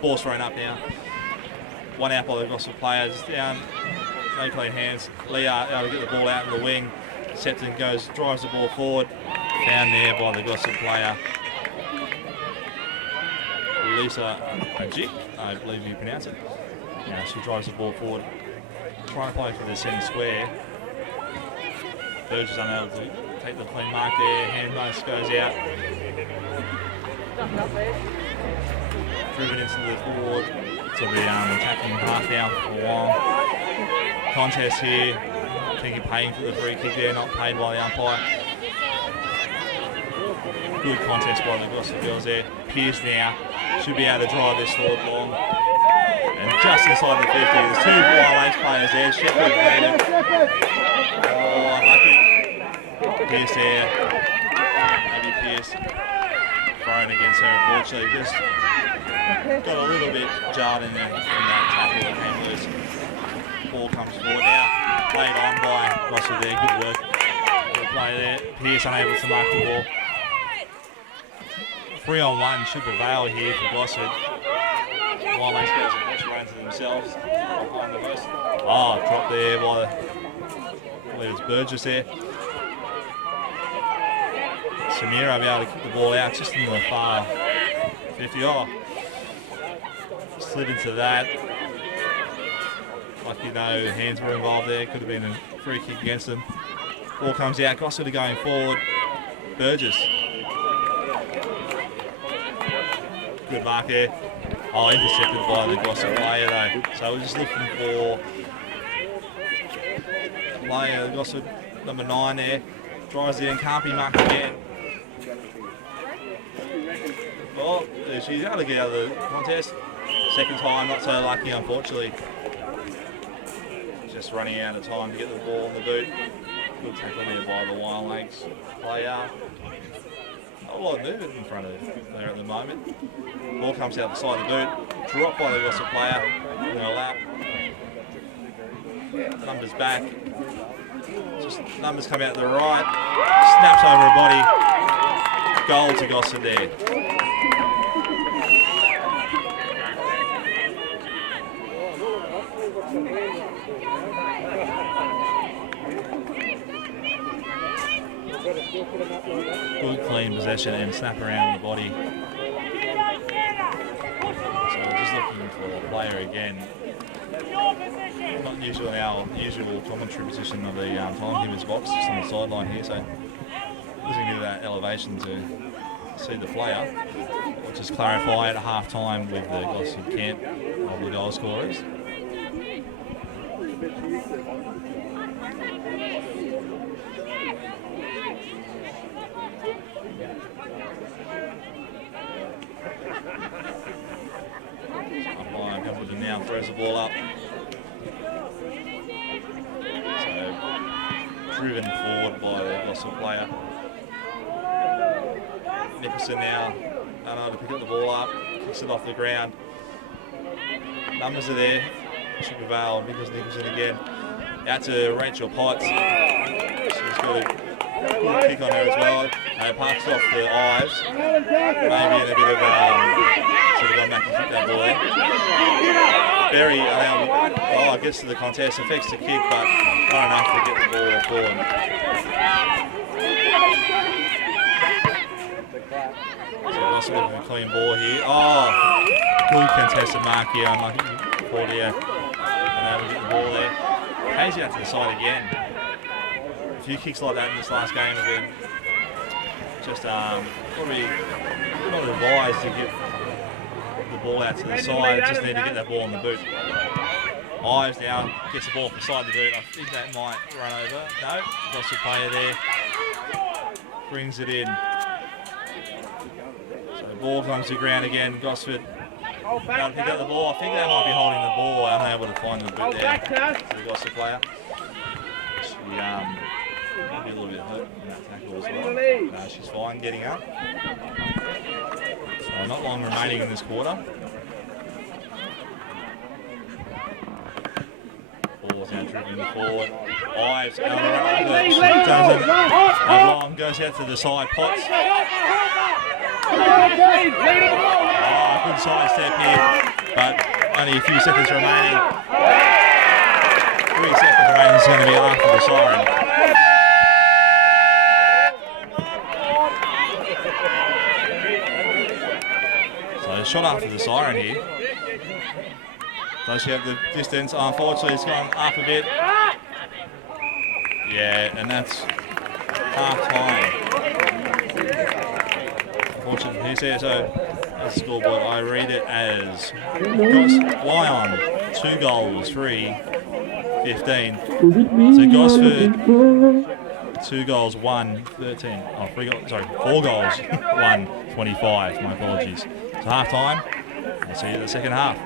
Ball's thrown up now. One out by the Gosford players. Down, no clean hands. Leah able to get the ball out in the wing. Septon drives the ball forward. Found there by the Gosford player. Lisa Majik, I believe you pronounce it. Yeah, she drives the ball forward. Trying to play for the centre square. Burge is unable to take the clean mark there. Hand nose goes out. Driven into the forward to the attacking half now for Wyong. Contest here. Thinking paying for the free kick there, not paid by the umpire. Good contest by the Gosford girls there. Pierce now should be able to drive this forward long. And just inside the 50, there's two Wyong Lakes players there. Sheffield native. Oh, unlucky. Pierce there. Maybe Pierce thrown against her, unfortunately. Just got a little bit jarred in that tackle that came loose. Ball comes forward now. Played on by Gosford there. Good work. Good play there. Pierce unable to mark the ball. 3-on-1 should prevail here for Gosford. Wyong goes and puts around to themselves behind the post. Oh, drop there by I believe it's Burgess there. Samira will be able to kick the ball out just in the far 50. Oh, slid into that. Like hands were involved there. Could have been a free kick against them. Ball comes out. Gosford are going forward. Burgess. Good mark there. Oh, intercepted by the Gosford player though. So we're just looking for player Gosford number 9 there. Drives in, can't be marked again. Well, she's able to get out of the contest. Second time, not so lucky unfortunately. Just running out of time to get the ball in the boot. Good tackle there by the Wyong player. A lot of movement in front of there at the moment. Ball comes out the side of the boot. Dropped by the Gosford player in a lap. Numbers back. Just numbers come out to the right. Snaps over a body. Goal to Gosford there. Good clean possession and snap around the body. So we're just looking for a player again. Not usually in our usual commentary position of the timekeeper's box, just on the sideline here. So losing a bit of that elevation to see the player. We'll just clarify at half time with the Gosford camp of the goal scorers. Hamilton now throws the ball up. So driven forward by the Gosford player. Nicholson now unable to pick up the ball up, kicks it off the ground. Numbers are there. Should prevail because Nicholson again. Out to Rachel Potts. She's got a good kick on her as well. And parks off the Ives. Maybe in a bit of sort of gone back and kick that ball there. Very unable, gets to the contest, affects the kick, but not enough to get the ball forward. So also looking a clean ball here. Oh, good contested mark here. Unlucky for there. And get the ball there. Hazy out to the side again. A few kicks like that in this last game have been just probably not advised to get the ball out to the side. Just need to get that ball in the boot. Ives now gets the ball from side the boot. I think that might run over. No, Gosford player there. Brings it in. So the ball comes to the ground again. Gosford able to pick up the ball. I think they might be holding the ball. Unable to find the boot there to the Gosford player. She might be a little bit hurt in that tackle as well. No, she's fine getting up. So not long remaining in this quarter. Ball's now dribbling forward. Ives long goes out to the side. Potts. Good side step here, but only a few seconds remaining. 3 seconds remaining is going to be after the siren. So shot after the siren here. Does she have the distance? Unfortunately, it's gone up a bit. Yeah, and that's half time. Unfortunately, he says so. As a scoreboard, I read it as Wyong 2 goals, 3-15. So Gosford 2 goals, 1-13. Oh, 4 goals, 1-25. My apologies. So half time. We'll see you in the second half.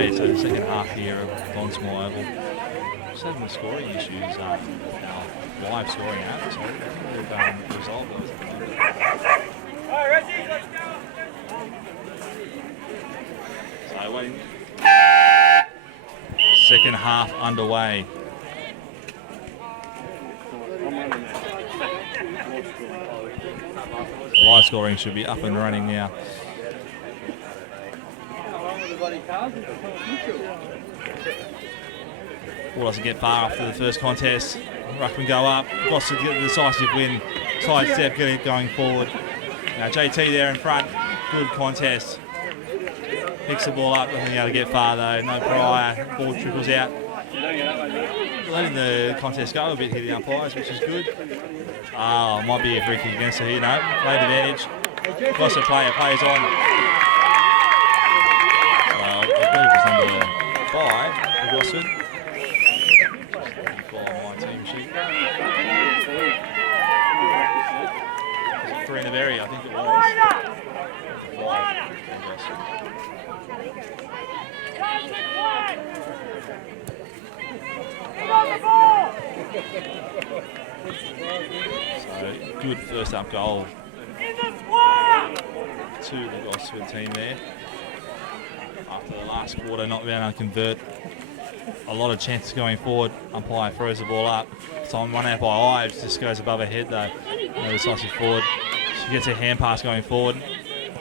Okay, so the second half here of Lonsmore Oval. Just having the scoring issues, our live scoring app, so we've resolved those. So when second half underway. Live scoring should be up and running now. Ball doesn't get far after the first contest. Ruckman go up. Gosford get the decisive win. Side step, get it going forward. Now JT there in front. Good contest. Picks the ball up. Doesn't be able to get far though. No prior. Ball trickles out. Letting the contest go a bit here, the umpires, which is good. Oh, might be a free kick against her here. No, played advantage. Gosford player plays on. I believe it was number 5 for Gosford. On my team sheet. Karina Berry, I think it was. 5 So good first up goal to the Gosford team there. After the last quarter, not being able to convert. A lot of chances going forward. Umpire throws the ball up. It's on one out by Ives. Just goes above her head though. No decisive forward. She gets a hand pass going forward.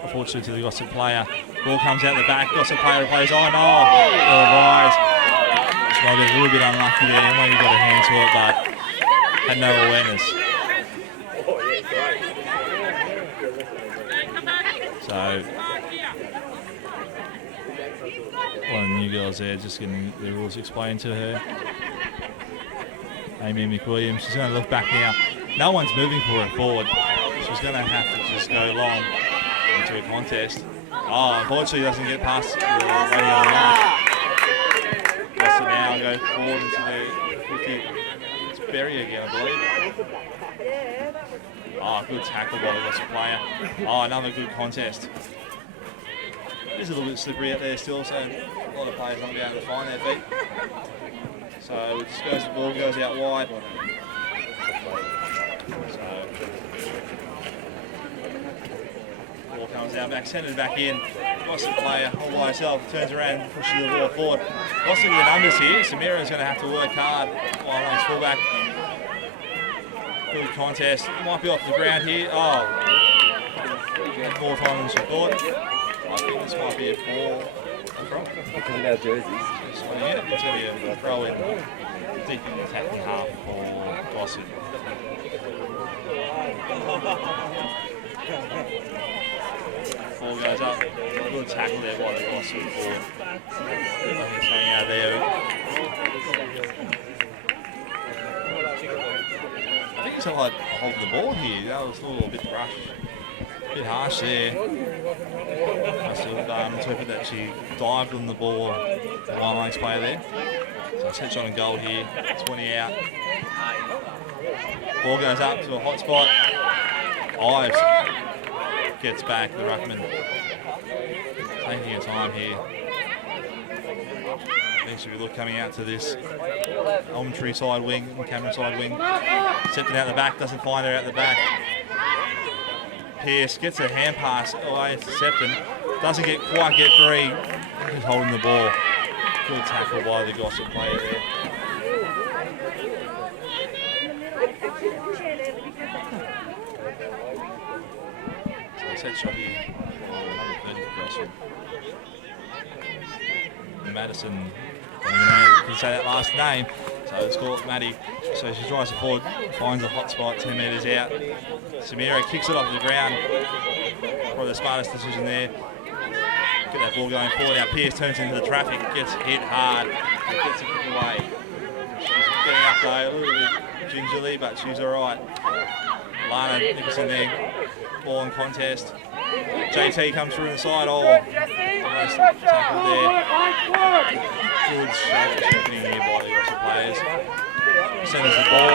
Unfortunately to the Gosford player. Ball comes out the back. Gosford player plays on. Oh, rise. She might be a little bit unlucky there. Maybe got a hand to it, but had no awareness. So one of the new girls there just getting the rules explained to her. Amy McWilliams, she's going to look back now. No one's moving for her forward. She's going to have to just go long into a contest. Oh, unfortunately doesn't get past the radio mark. Just now go forward into the 50. It's Berry again, I believe. Oh, good tackle by the Gosford player. Oh, another good contest. It is a little bit slippery out there still, so a lot of players not be able to find their feet. So it just goes, the ball goes out wide. So ball comes out back, centred back in. Gosford player all by herself, turns around, pushes the ball forward. Gosford with the numbers here. Samira's going to have to work hard while runs fullback. Good contest. Might be off the ground here. Oh, more time than she thought. I think this might be a 4. Because of our jerseys. Yeah, it's going to be a throw in deep in the attacking half for Gosford. Ball goes up. Good tackle there by the Gosford forward. Something out there. I think it's like hold the ball here. That was a little bit bit harsh there. I still interpret that she dived on the ball, the line range player there. So it's headshot and goal here, 20 out. Ball goes up to a hot spot. Ives gets back, the ruckman taking her time here. I think she'll be coming out to this elm tree side wing, Cameron side wing. Stepping out the back, doesn't find her out the back. Pearce gets a hand pass away, intercepting. Doesn't quite get free. Just holding the ball. Good tackle by the Gosford player there. So it's headshot here for number 30 for Gosford. Madison, I don't even know if you can say that last name. So it's called Maddie. So she drives it forward, finds a hot spot 10 metres out. Samira kicks it off the ground. Probably the smartest decision there. Get that ball going forward. Now Pearce turns into the traffic, gets hit hard, gets it kicked away. She's getting up though a little bit gingerly, but she's alright. Lana Nicholson there, ball in contest. JT comes through the side. Oh, nice tackle there. Good shaping here by the Gosford players. Centres the ball,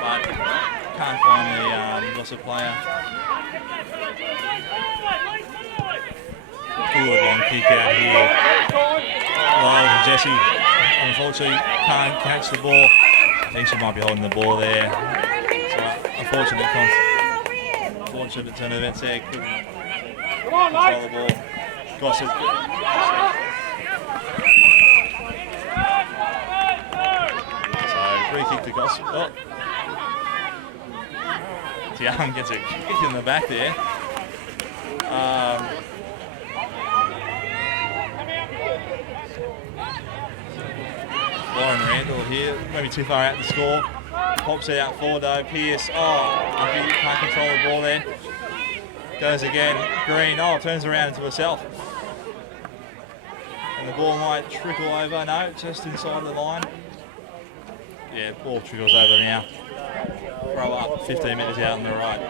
but can't find the Gosford player. Good long kick out here. Lyles and Jesse, unfortunately, can't catch the ball. I think she might be holding the ball there. So, unfortunate turn of events there. Couldn't control the ball. Gosford. So, free kick to Gosford. Oh. Young gets a kick in the back there. Lauren Randall here, maybe too far out to score. Pops it out forward though. Pierce, lucky, can't control the ball there. Goes again. Green, turns around into herself. And the ball might trickle over. No, just inside the line. Yeah, ball trickles over now. Throw up 15 metres out on the right.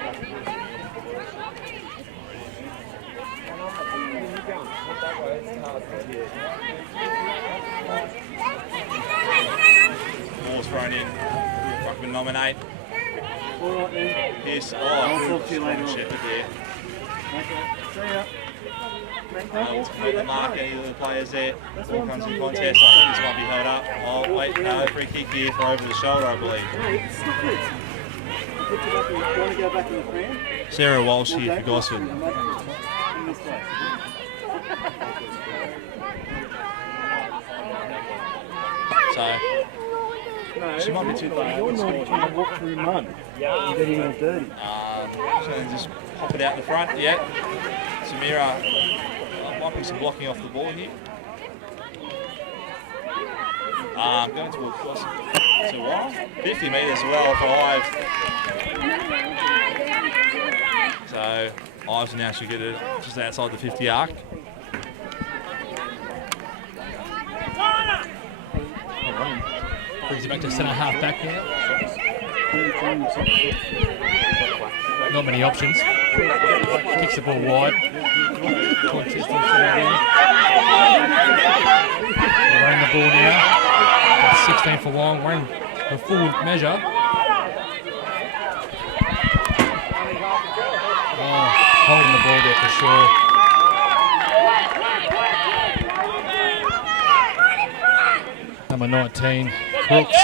Ball's thrown in. Ruckman nominate. Pierce. Shepherd there. Made the mark, any of the players there. Ball comes in contest. I think this might be held up. Oh, wait, no, free kick here for over the shoulder, I believe. Sarah Walsh here for Gosford. So, she might be too far. Walk through mud. You're getting all dirty. So just pop it out the front, yeah. Samira might be some blocking off the ball here. Going towards Gosford. So what? 50 metres well for Ives. So Ives now should get it just outside the 50 arc. Brings it back to centre half back now. Not many options. Kicks the ball wide. Contest on centre wing. Running the ball now. 16 for Wyong. Running a full measure. Holding the ball there for sure. Number 19, Brooks.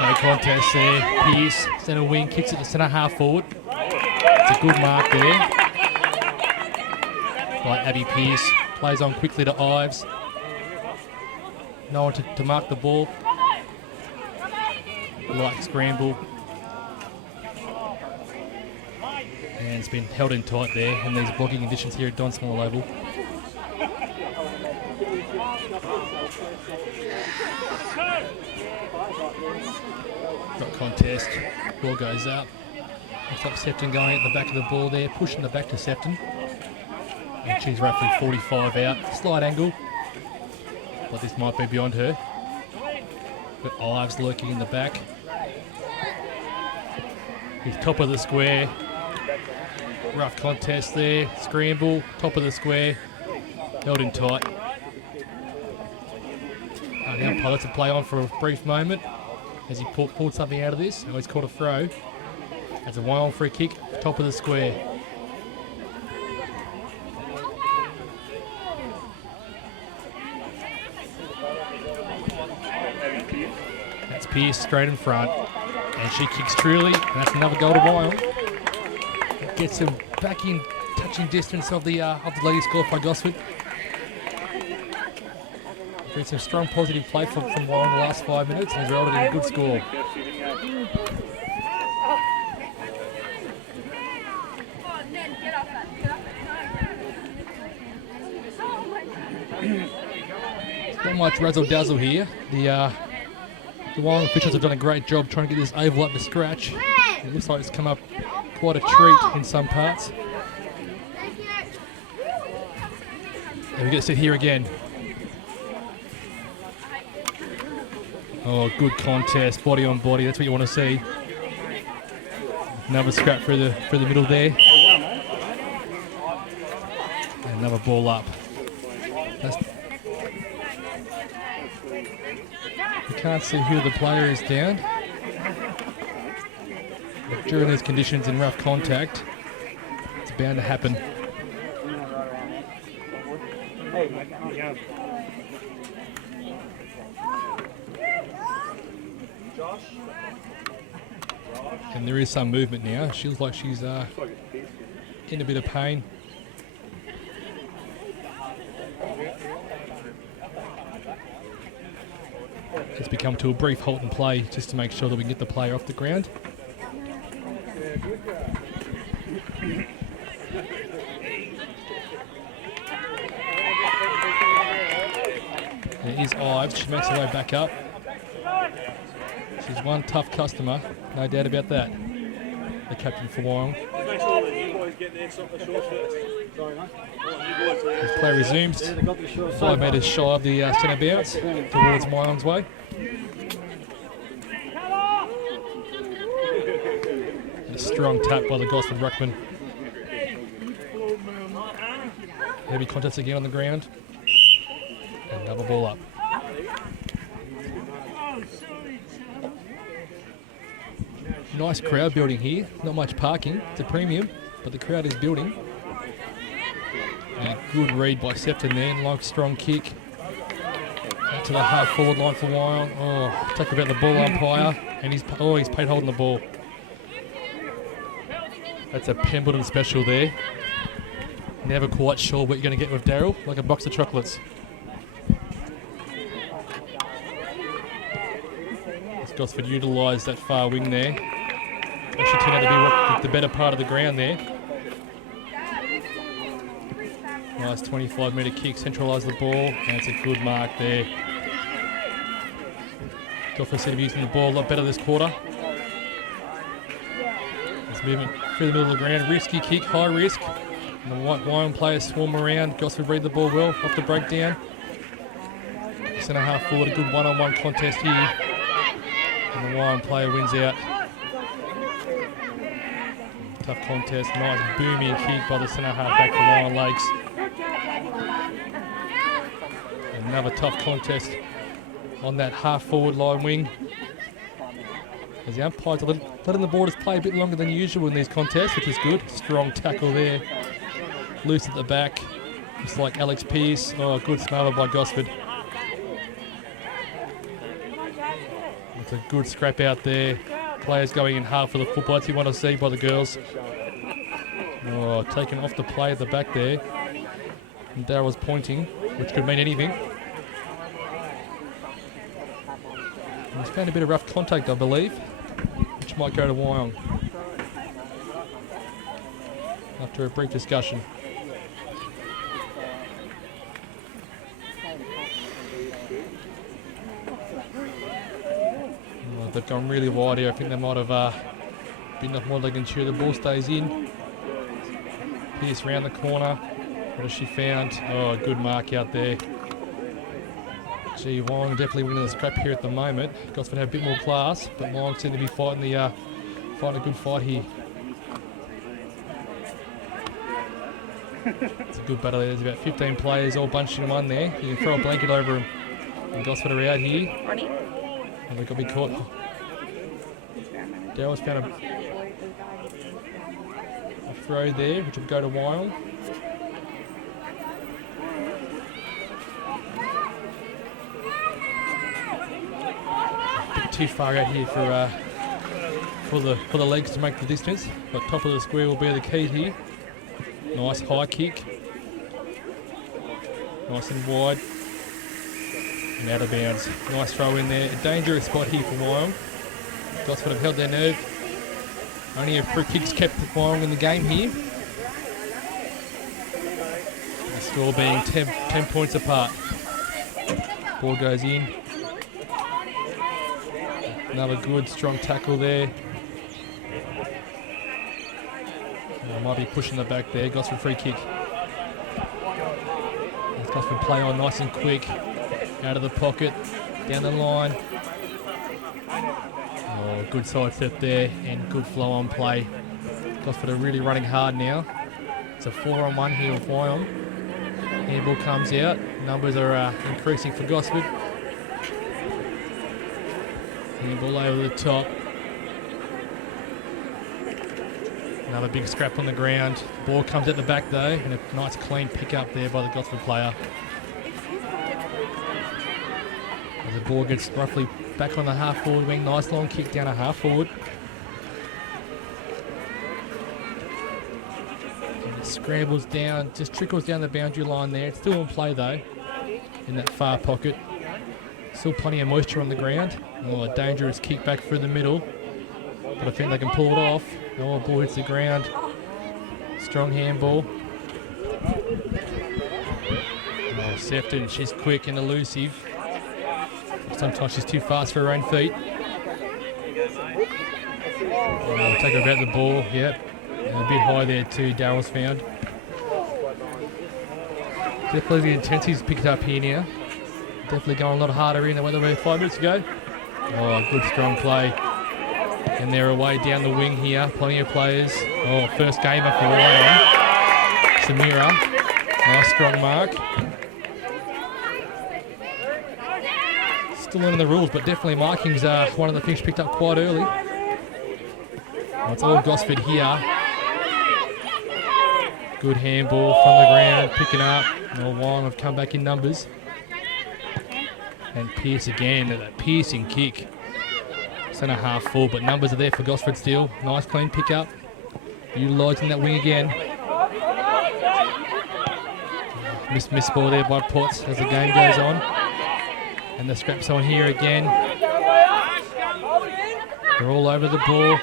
No contest there. Pierce, centre wing, kicks it to centre half forward. It's a good mark there. By Abby Pierce. Plays on quickly to Ives. No one to mark the ball. Light scramble. And it's been held in tight there in these blocking conditions here at Don Small Oval. Got contest. Ball goes up. Looks like Sefton going at the back of the ball there, pushing the back to Sefton. And she's roughly 45 out. Slight angle. But this might be beyond her. But Ives lurking in the back. He's top of the square. Rough contest there. Scramble. Top of the square. Held in tight. The umpire lets it play on for a brief moment as he pulled something out of this. Now he's caught a throw. That's a Wyong free kick. Top of the square. That's Pierce straight in front. And she kicks truly. And that's another goal to Wyong. Gets him back in touching distance of the ladies score by Gosford. Been some strong positive play from Wyong in the last 5 minutes and he's rolled it in a good score. It's not much razzle dazzle here. The Wyong officials have done a great job trying to get this oval up to scratch. It looks like it's come up quite a treat in some parts. And we get to sit here again. Oh, good contest, body on body. That's what you want to see. Another scrap through the middle there. And another ball up. You can't see who the player is down. But during these conditions in rough contact, it's bound to happen. And there is some movement now. She looks like she's in a bit of pain. Just become to a brief halt and play just to make sure that we can get the player off the ground. There is Ives. She makes her way back up. She's one tough customer, no doubt about that. The captain for Wyong. As play resumes, 5 metres shy of the centre bounce towards Wyong's way. And a strong tap by the Gosford ruckman. Heavy contest again on the ground. And another ball up. Nice crowd building here. Not much parking. It's a premium, but the crowd is building. And a good read by Septon there. Long, strong kick. Out to the half forward line for Wyong. Oh, talk about the ball umpire. And he's paid holding the ball. That's a Pemberton special there. Never quite sure what you're going to get with Daryl. Like a box of chocolates. As Gosford utilised that far wing there. Actually turned out to be the better part of the ground there. Nice 25-metre kick, centralise the ball, and it's a good mark there. Gosford seem to be using the ball a lot better this quarter. This movement through the middle of the ground, risky kick, high risk. And the Wyong players swarm around. Gosford read the ball well off the breakdown. Centre half forward, a good one-on-one contest here. And the Wyong player wins out. Tough contest, nice booming kick by the centre half back for Wyong Lakes. Another tough contest on that half forward line wing. As the umpires are letting the borders play a bit longer than usual in these contests, which is good. Strong tackle there. Loose at the back. It's like Alex Pearce. Oh, good smother by Gosford. It's a good scrap out there. Players going in hard for the football. That's what you want to see by the girls. Oh, taken off the play at the back there. And Daryl's pointing, which could mean anything. And he's found a bit of rough contact, I believe, which might go to Wyong. After a brief discussion. They've gone really wide here. I think they might have been enough more leg and cheer. The ball stays in. Pierce round the corner. What has she found? Oh, a good mark out there. Gee, Wyong definitely winning the scrap here at the moment. Gosford have a bit more class, but Wyong seem to be fighting a good fight here. It's a good battle. There's about 15 players all bunched in one there. You can throw a blanket over them. And Gosford are out here. And they've got to be caught. Daryl's found a throw there, which will go to Wyong. A bit too far out here for the legs to make the distance, but top of the square will be the key here. Nice high kick. Nice and wide. And out of bounds. Nice throw in there. A dangerous spot here for Wyong. Gosford have held their nerve. Only a free kicks kept Wyong in the game here. The score being 10 points apart. Ball goes in. Another good strong tackle there. Might be pushing the back there. Gosford free kick. Gosford play on nice and quick. Out of the pocket, down the line. Oh, good side step there and good flow on play. Gosford are really running hard now. It's a 4-on-1 here with Wyong. Handball comes out. Numbers are increasing for Gosford. Handball over the top. Another big scrap on the ground. Ball comes at the back though, and a nice clean pick up there by the Gosford player. As the ball gets roughly back on the half forward wing. Nice long kick down a half forward. And it scrambles down, just trickles down the boundary line there. It's still in play though, in that far pocket. Still plenty of moisture on the ground. Oh, a dangerous kick back through the middle. But I think they can pull it off. Oh, ball hits the ground. Strong handball. Oh, Sefton, she's quick and elusive. Sometimes she's too fast for her own feet. Oh, take her about the ball, yep. And a bit high there too, Darryl's found. Definitely the intensity's picked up here now. Definitely going a lot harder in than what they were 5 minutes ago. Oh, good strong play. And they're away down the wing here. Plenty of players. Oh, first gamer for Wyong. Samira. Nice strong mark. Still learning the rules, but definitely marking's one of the things picked up quite early. Oh, it's all Gosford here. Good handball from the ground, picking up. Oh, Wyong have come back in numbers. And Pearce again, that piercing kick. Centre half full, but numbers are there for Gosford still. Nice clean pick up. Utilising that wing again. Miss ball there by Potts as the game goes on. And the scraps on here again. They're all over the ball.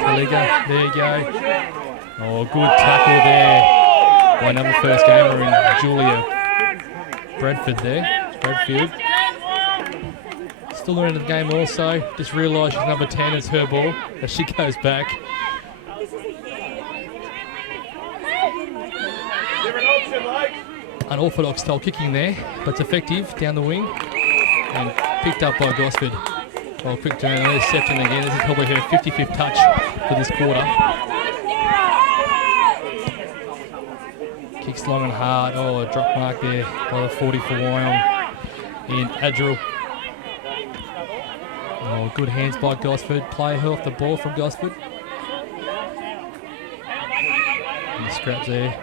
Taliga, there you go. Oh, good tackle there by number first gamer in Julia Bradford there. Bradfield. Still learning the game also. Just realised she's number 10 is her ball as she goes back. Unorthodox style kicking there, but it's effective down the wing and picked up by Gosford. Oh, quick turn. There's Sefton again. This is probably her 55th touch for this quarter. Kicks long and hard. Oh, a drop mark there by the 40 for Wyong in Adrill. Oh, good hands by Gosford. Play her off the ball from Gosford. And the scraps there.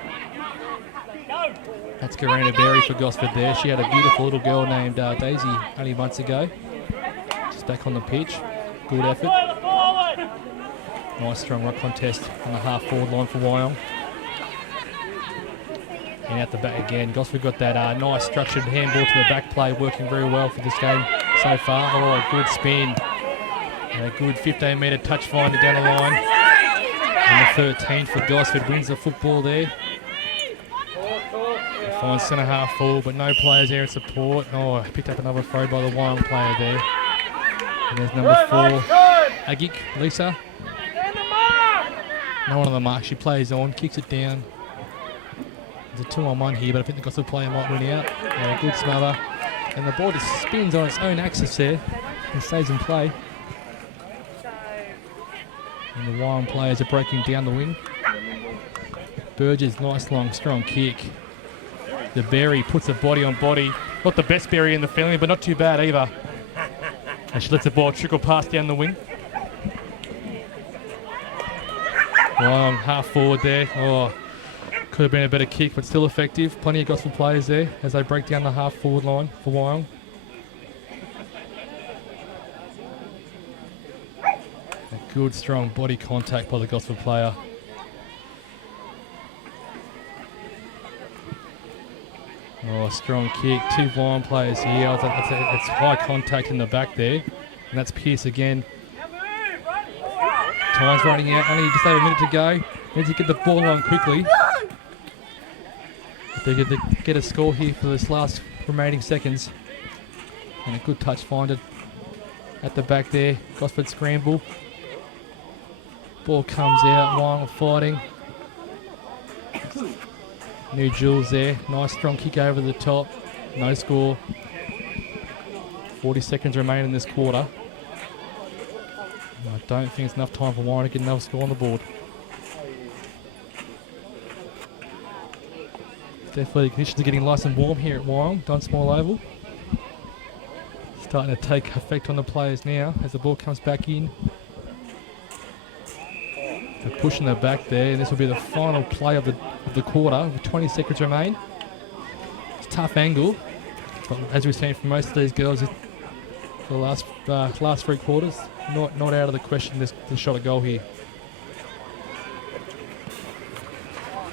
That's Karina Berry for Gosford there. She had a beautiful little girl named Daisy only months ago. Just back on the pitch. Good effort. Nice strong rock contest on the half forward line for Wyong. And out the back again. Gosford got that nice structured handball to the back play, working very well for this game so far. Oh, a good spin. And a good 15-metre touch finder down the line. And the 13 for Gosford wins the football there. Finds centre half full, but no players there in support. Oh, picked up another throw by the Wyong player there. And there's number 4, Agik, Lisa. No one on the mark. She plays on, kicks it down. There's a 2-on-1 here, but I think the Gosford player might win out. Yeah, good smother. And the ball just spins on its own axis there and stays in play. And the Wyong players are breaking down the wing. Burgess, nice long strong kick. The Berry puts a body on body. Not the best Berry in the family, but not too bad either. And she lets the ball trickle past down the wing. Wyong half forward there. Oh, could have been a better kick, but still effective. Plenty of Gosford players there as they break down the half forward line for Wyong. A good strong body contact by the Gosford player. Oh, strong kick. 2 Wyong players here. It's high contact in the back there. And that's Pearce again. Time's running out. Only just over a minute to go. Need to get the ball on quickly. If they get a score here for this last remaining seconds. And a good touch finder at the back there. Gosford scramble. Ball comes out. Wyong fighting. New Jules there. Nice strong kick over the top. No score. 40 seconds remain in this quarter. I don't think it's enough time for Wyong to get another score on the board. Definitely conditions are getting nice and warm here at Wyong, Dunsmore Oval. Starting to take effect on the players now as the ball comes back in. They're pushing the back there, and this will be the final play of the quarter with 20 seconds remain. It's a tough angle. But as we've seen from most of these girls for the last 3 quarters, not out of the question the shot at goal here.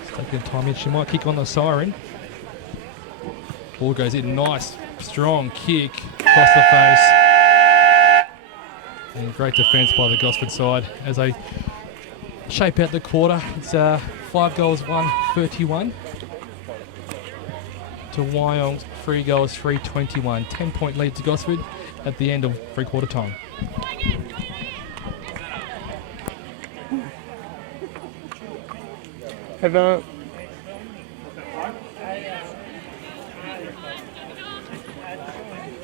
It's taking time in. She might kick on the siren. Ball goes in. Nice, strong kick across the face. And great defence by the Gosford side as they shape out the quarter. It's 5 goals, 1-31 to Wyong, 3 goals, 3-21. 10-point lead to Gosford at the end of 3/4 time.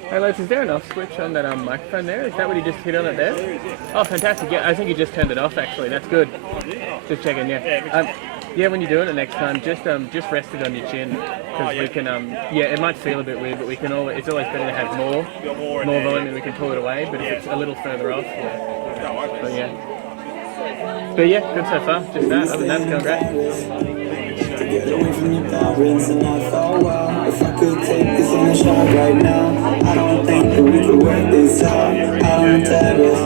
Hey lads, is there an off switch on that microphone there? Is that what you just hit on it there? Oh, fantastic. Yeah, I think you just turned it off actually. That's good. Just checking, yeah. Yeah, when you're doing it next time, just rest it on your chin. Because we can, yeah, it might feel a bit weird, but we can always, it's always better to have more volume and we can pull it away. But if it's a little further off, yeah. But yeah, good so far. Just that. Other than that, it's going great. Get away from your parents and I thought, wow, if I could take this in a shot right now, I don't think that we could work this out on the terrace.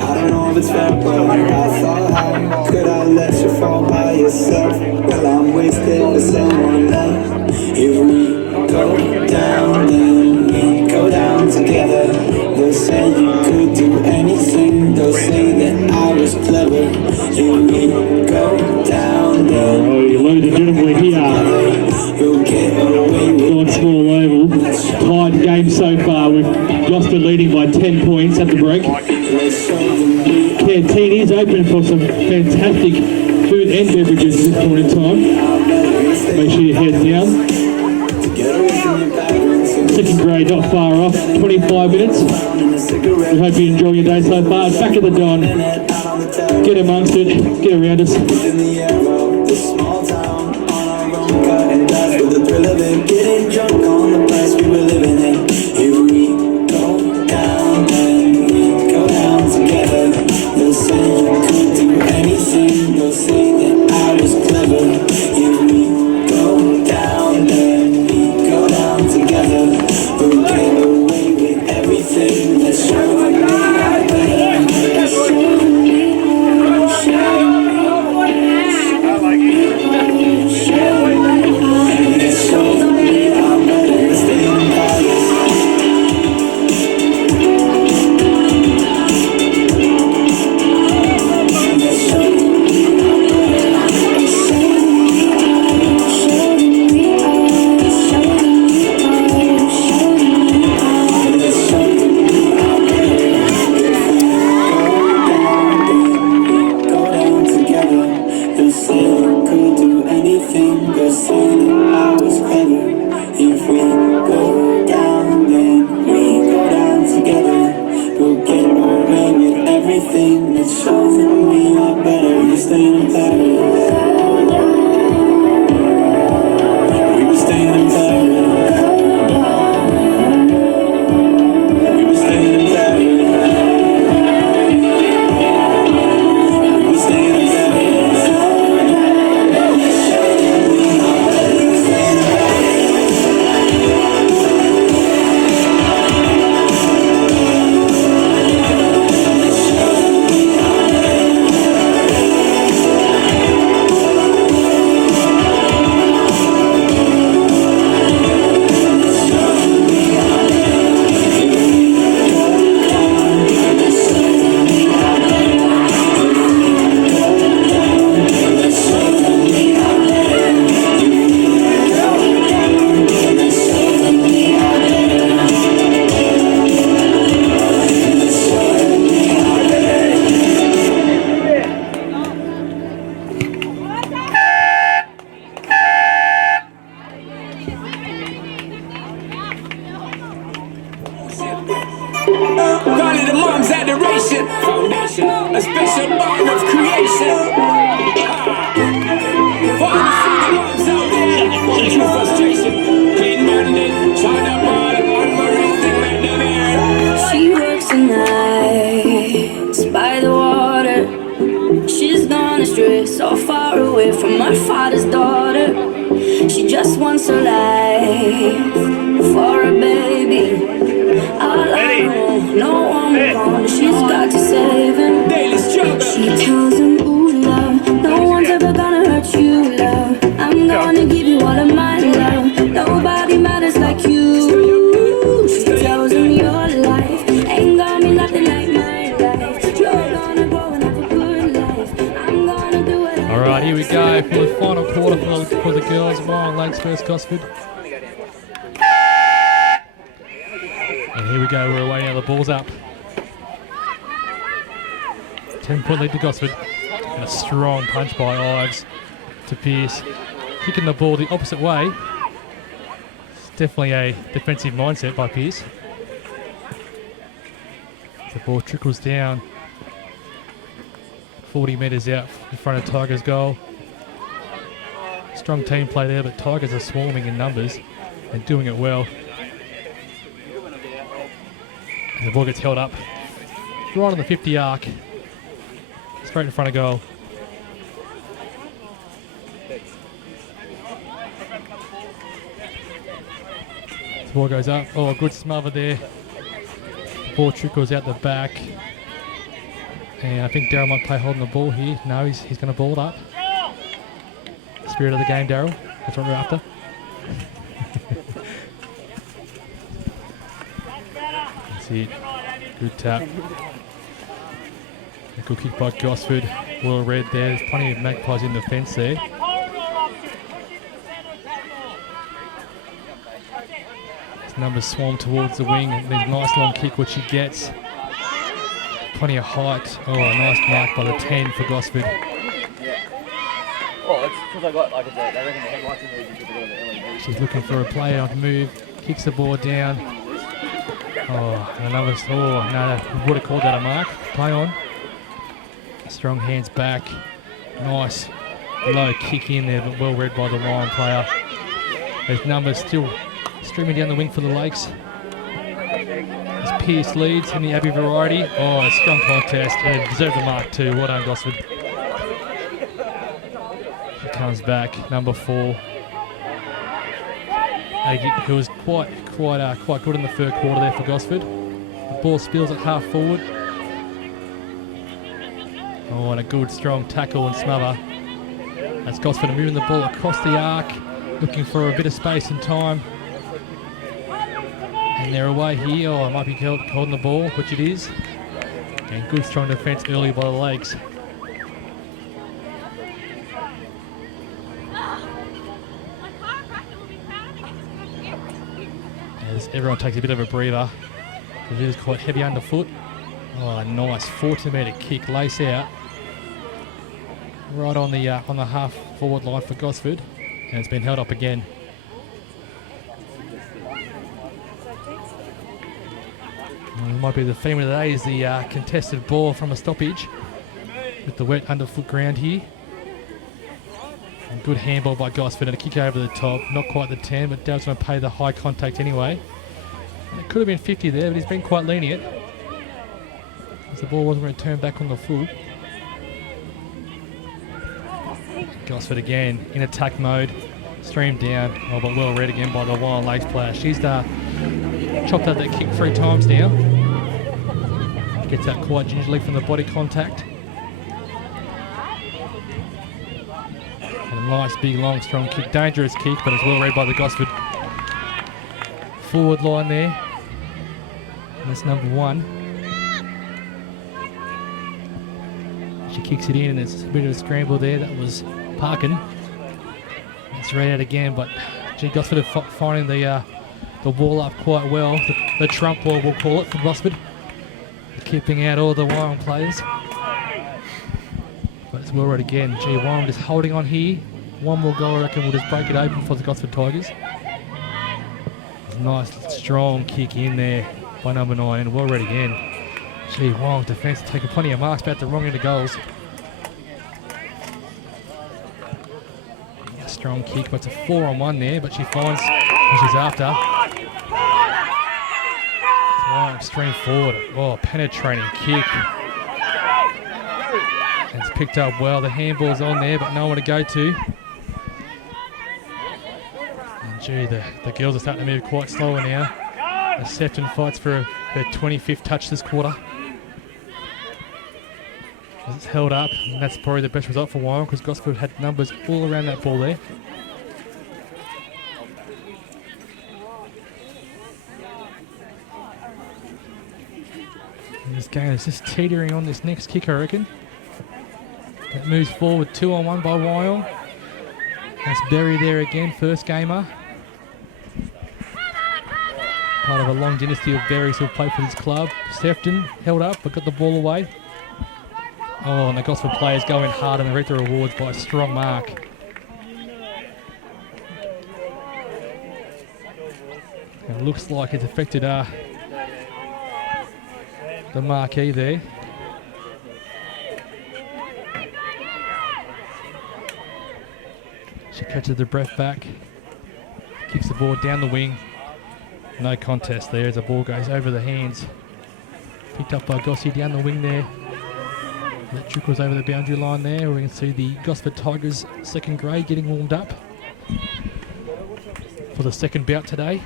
I don't know if it's fair, but I thought, how could I let you fall by yourself? Well, I'm wasted for someone else. If we go down, then we go down together. They'll say you could do anything, they'll say that I was clever. If we go down, then ladies and gentlemen, we're here on small oval. Tight game so far with Gosford leading by 10 points at the break. Canteen is open for some fantastic food and beverages at this point in time. Make sure you head down. Second grade not far off, 25 minutes. We hope you enjoy your day so far. Back at the Don. Get amongst it, get around us. Small town on our own cut and dice with the thrill of it. Getting drunk on the place we were living in. If we go down, then we go down together. They'll say you could do anything. They'll say that I was clever. If we go down, then we go down together. We'll get away with everything. Let's show them I better. Father's daughter, she just wants her life for we go for the final quarter for the girls. Wyong Lakes versus Gosford. And here we go, we're away now, the ball's up. 10-point lead to Gosford. And a strong punch by Ives to Pearce. Kicking the ball the opposite way. It's definitely a defensive mindset by Pearce. The ball trickles down 40 metres out in front of Tigers' goal. Strong team play there, but Tigers are swarming in numbers and doing it well. And the ball gets held up right on the 50 arc, straight in front of goal. The ball goes up. Oh, good smother there. The ball trickles out the back. And I think Daryl might play holding the ball here. No, he's going to ball it up. Spirit of the game, Daryl. That's what we're after. That's it. Good tap. A good kick by Gosford. Well read there. There's plenty of Magpies in the fence there. His numbers swarm towards the wing. And there's a nice long kick which he gets. Plenty of height. Oh, a nice mark by the 10 for Gosford. Oh, it's because I got, like I said, they reckon the headlights in there, you should have got LED. She's looking for a player on move. Kicks the ball down. Oh, another. Oh, no, would have called that a mark. Play on. Strong hands back. Nice low kick in there, but well read by the Wyong player. Those numbers still streaming down the wing for the Lakes. As Pearce leads in the Abbey variety. Oh, a strong contest, and it deserved the mark too. Well done, Gosford. He comes back, number 4. Who was quite good in the third quarter there for Gosford. The ball spills at half forward. Oh, and a good strong tackle and smother. That's Gosford moving the ball across the arc, looking for a bit of space and time. And they're away here. Oh, it might be holding the ball, which it is. And good strong defence early by the Lakes. As everyone takes a bit of a breather. It is quite heavy underfoot. Oh, nice 40-metre kick, lace out. Right on the half forward line for Gosford. And it's been held up again. Might be the theme of the day is the contested ball from a stoppage with the wet underfoot ground here. And good handball by Gosford and a kick over the top. Not quite the 10, but Dow's going to pay the high contact anyway. And it could have been 50 there, but he's been quite lenient. As the ball wasn't going to turn back on the full. Gosford again in attack mode. Streamed down, oh, but well read again by the Wyong Lakes player. She's chopped out that kick 3 times now. Gets out quite gingerly from the body contact. And a nice, big, long, strong kick. Dangerous kick, but it's well read by the Gosford forward line there. And that's number 1. She kicks it in, and it's a bit of a scramble there. That was Parkin. It's read out again, but Gosford are finding the wall up quite well. The trump wall, we'll call it, for Gosford. Keeping out all the Wyong players. But it's well read again. Wyong just holding on here. One more goal, I reckon, will just break it open for the Gosford Tigers. Nice, strong kick in there by number 9, and well read again. Wyong defence taking plenty of marks, about the wrong end of goals. A strong kick, but it's a 4-on-1 there, but she finds what she's after. Wyong stream forward. Oh, penetrating kick. And it's picked up well. The handball's on there, but no one to go to. And the girls are starting to move quite slower now. As Sefton fights for her 25th touch this quarter. As it's held up, and that's probably the best result for Wyong because Gosford had numbers all around that ball there. And this game is just teetering on this next kick, I reckon. It moves forward 2-on-1 by Wyong. That's Berry there again, first gamer. Part of a long dynasty of Berries who have played for this club. Sefton held up but got the ball away. Oh, and the Gosford players going hard and they reap the rewards by a strong mark. It looks like it's affected the marquee there. She catches the breath back, kicks the ball down the wing. No contest there as the ball goes over the hands. Picked up by Gossie down the wing there. That trickles over the boundary line there. We can see the Gosford Tigers second grade getting warmed up for the second bout today.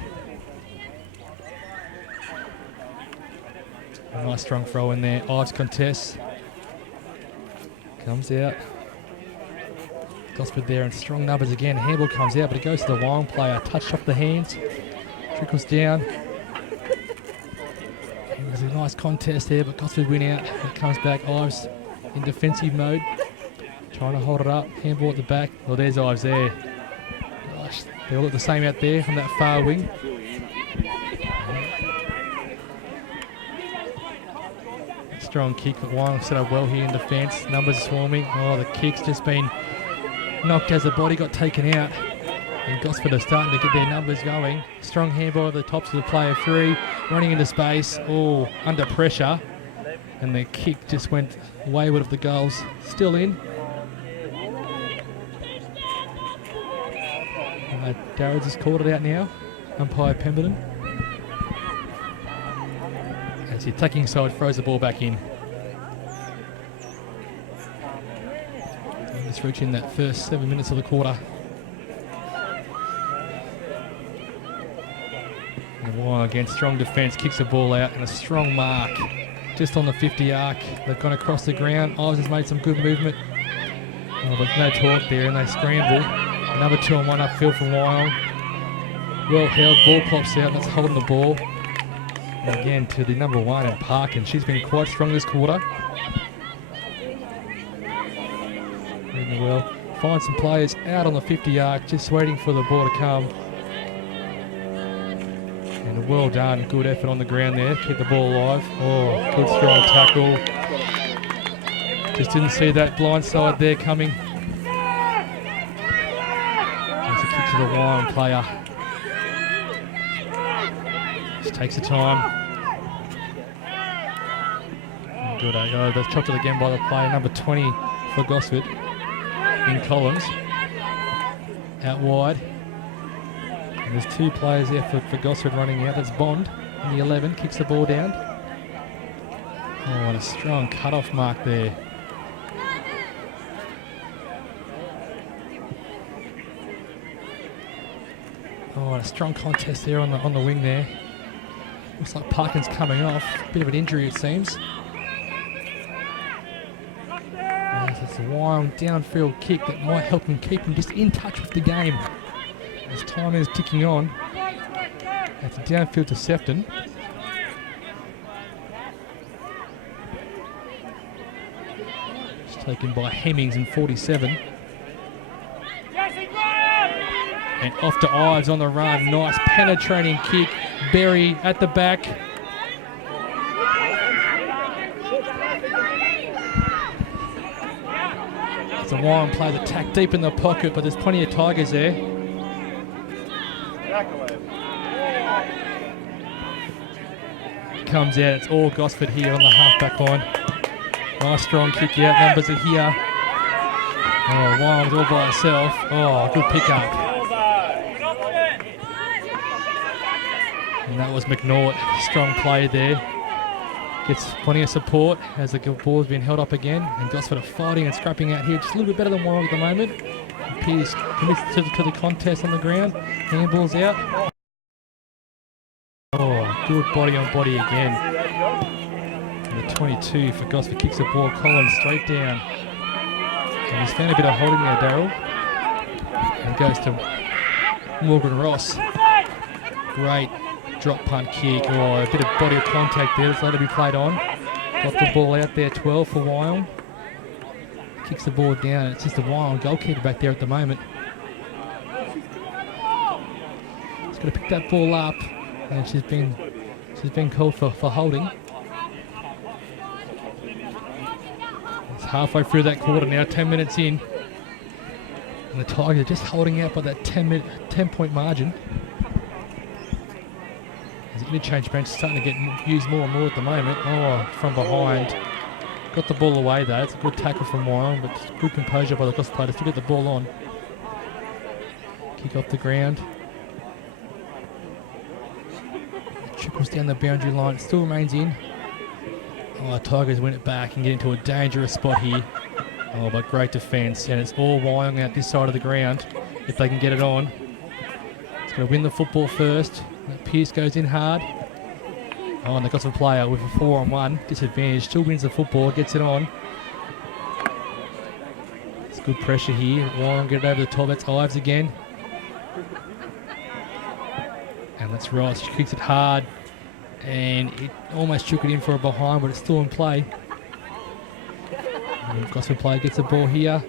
A nice strong throw in there. Ives contests. Comes out. Gosford there in strong numbers again. Handball comes out, but it goes to the Wyong player. Touched off the hands. Trickles down. There's a nice contest there, but Gosford win out. It comes back. Ives in defensive mode. Trying to hold it up. Handball at the back. Well, there's Ives there. Gosh, they all look the same out there from that far wing. Strong kick, but Wyong set up well here in defence. Numbers swarming. Oh, the kick's just been knocked as the body got taken out. And Gosford are starting to get their numbers going. Strong handball over the tops of the player 3. Running into space. Oh, under pressure. And the kick just went wayward of the goals. Still in. Darragh has called it out now. Umpire Pemberton. As the attacking side throws the ball back in. And just reaching that first 7 minutes of the quarter. And Wyong again, strong defence, kicks the ball out and a strong mark. Just on the 50 arc. They've gone across the ground. Ives has made some good movement. Oh, but no talk there and they scramble. Another 2-on-1 upfield from Wyong. Well held, ball pops out, that's holding the ball. And again to the number 1 in Parkin. She's been quite strong this quarter. Reading well. Find some players out on the 50 arc, just waiting for the ball to come. And well done, good effort on the ground there. Keep the ball alive. Oh, good strong tackle. Just didn't see that blind side there coming. That's a kick to the Wyong player. Just takes the time. Good, that's chopped it again by the player, number 20 for Gosford in Collins. Out wide. And there's 2 players there for Gosford running out. That's Bond in the 11, kicks the ball down. Oh, and a strong cut-off mark there. Oh, and a strong contest there on the wing there. Looks like Parkin's coming off. Bit of an injury, it seems. It's a Wyong downfield kick that might help him keep him just in touch with the game. As time is ticking on. That's a downfield to Sefton. It's taken by Hemmings in 47. And off to Ives on the run. Nice penetrating kick. Berry at the back. The Wyong plays attack deep in the pocket, but there's plenty of Tigers there. Comes out, it's all Gosford here on the half-back line. Nice strong kick out, numbers are here. Oh, Wyong's all by herself. Oh, good pick-up. And that was McNaught, strong play there. Gets plenty of support as the ball's been held up again. And Gosford are fighting and scrapping out here. Just a little bit better than Wyong at the moment. Pearce commits to the contest on the ground. Handball's out. Oh, good body on body again. And the 22 for Gosford kicks the ball. Collins straight down. And he's found a bit of holding there, Darrell. And goes to Morgan Ross. Great drop punt kick. Oh, a bit of body of contact there. It's later to be played on. Got the ball out there, 12 for Wyong. kicks the ball down. It's just a Wyong goalkeeper back there at the moment. He's got to pick that ball up, and she's been called for holding. It's halfway through that quarter now, 10 minutes in. And the Tigers are just holding out by that 10-point margin. The interchange bench is starting to get used more and more at the moment. Oh, from behind. Got the ball away though. It's a good tackle from Wyong, but good composure by the Gosford players to get the ball on. Kick off the ground. Trickles down the boundary line. It still remains in. Oh, Tigers win it back and get into a dangerous spot here. Oh, but great defence, and it's all Wyong out this side of the ground if they can get it on. It's going to win the football first. Pearce goes in hard. Oh, and they've got a player with a 4-on-1 disadvantage. Still wins the football, gets it on. It's good pressure here. Wyong get it over the top. That's Ives again. And that's Rice. She kicks it hard. And it almost took it in for a behind, but it's still in play. And Gosford player gets the ball here.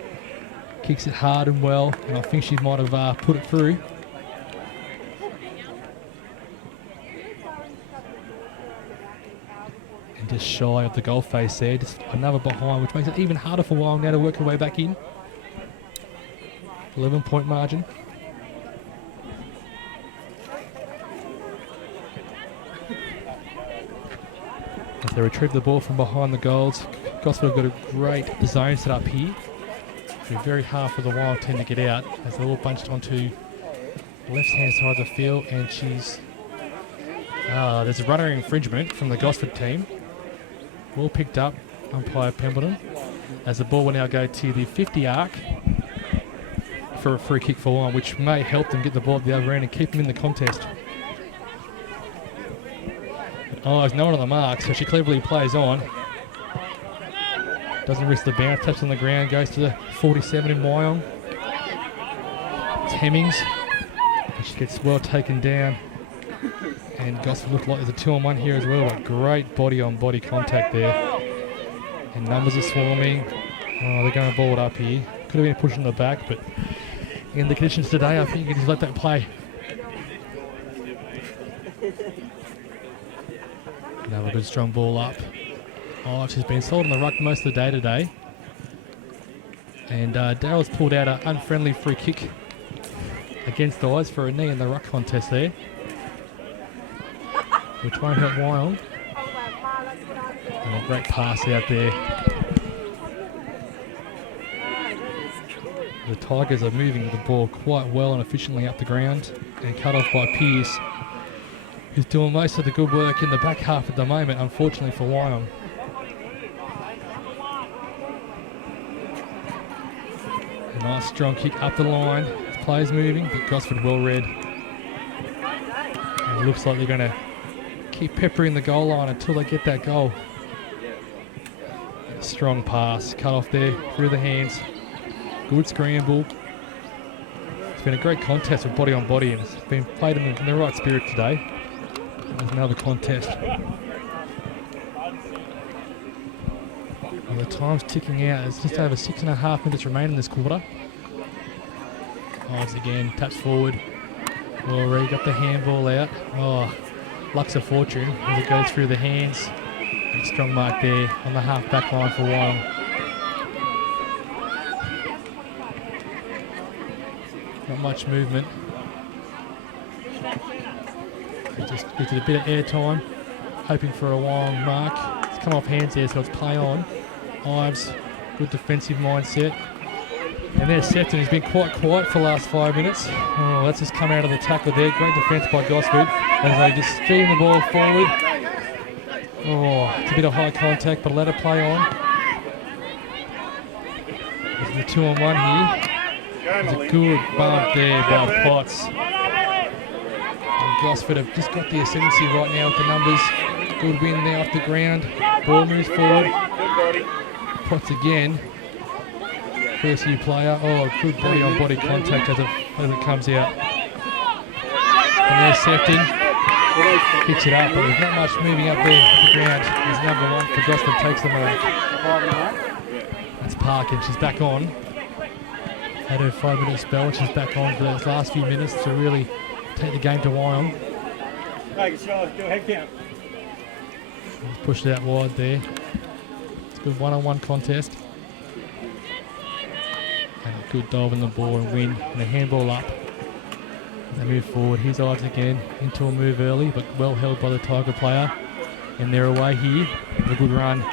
Kicks it hard and well. And I think she might have put it through. Just shy of the goal face there, just another behind, which makes it even harder for Wyong now to work her way back in. 11-point margin. As they retrieve the ball from behind the goals, Gosford have got a great zone set up here. It'll be very hard for the Wyong team to get out as they're all bunched onto the left-hand side of the field, and there's a runner infringement from the Gosford team. Ball picked up, umpire Pemberton, as the ball will now go to the 50 arc for a free kick for Wyong, which may help them get the ball at the other end and keep them in the contest. There's no one on the mark, so she cleverly plays on. Doesn't risk the bounce, taps on the ground, goes to the 47 in Wyong. It's Hemmings, and she gets well taken down. And Gosford looked like there's a 2-on-1 here as well, but great body-on-body contact there. And numbers are swarming. Oh, they're going to ball it up here. Could have been pushed in the back, but in the conditions today, I think you can just let that play. Another good strong ball up. Oh, she's been sold on the ruck most of the day today. And Daryl's pulled out an unfriendly free kick against Eyes for a knee in the ruck contest there, which won't help Wyong. And a great pass out there. The Tigers are moving the ball quite well and efficiently up the ground, and cut off by Pearce, who's doing most of the good work in the back half at the moment, unfortunately for Wyong. A nice strong kick up the line. Players moving, but Gosford well read. And it looks like they're going to keep peppering the goal line until they get that goal. Strong pass, cut off there through the hands. Good scramble. It's been a great contest with body on body, and it's been played in the right spirit today. There's another contest. And the time's ticking out. There's just over 6.5 minutes remaining in this quarter. Hides again, taps forward. Already got the handball out. Oh, luck's a fortune as it goes through the hands. And strong mark there on the half back line for Wyong. Not much movement. It just gives it a bit of air time, hoping for a Wyong mark. It's come off hands there, so it's play on. Ives, good defensive mindset. And there's Sefton, who's been quite quiet for the last 5 minutes. Oh, that's just come out of the tackle there. Great defence by Gosford as they just steam the ball forward. Oh, it's a bit of high contact, but let it play on. There's the 2-on-1 here. There's a good bump there by Potts. And Gosford have just got the ascendancy right now with the numbers. Good win there off the ground. Ball moves forward. Potts again. First year player. Oh, good body on body contact as it comes out. And there's Sefton. Picks it up, but there's not much moving up there at the ground. There's number 1 for Gosford takes the mark. That's Parkin. She's back on. Had her 5-minute spell. She's back on for those last few minutes to really take the game to Wyong. Right, do a head count. Pushed it out wide there. It's a good one-on-one contest. And a good dive on the ball and win. And a handball up. They move forward. Here's Ives again into a move early, but well held by the Tiger player. And they're away here. A good run.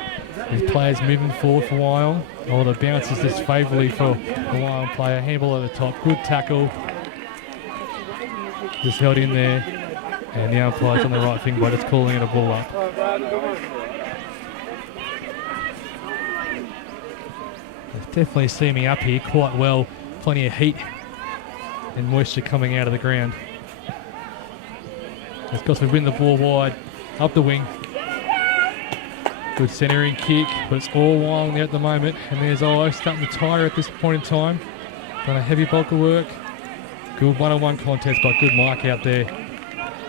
There's players moving forward for Wyong. Oh, the bounce is just favourably for the Wyong player. Handball at the top. Good tackle. Just held in there. And the umpire's on the right thing by just calling it a ball up. It's definitely steaming up here quite well. Plenty of heat and moisture coming out of the ground. It's got to win the ball wide. Up the wing. Good centering kick, but it's all Wyong there at the moment. And there's Ives starting to tire at this point in time. Done a heavy bulk of work. Good one-on-one contest, but good mark out there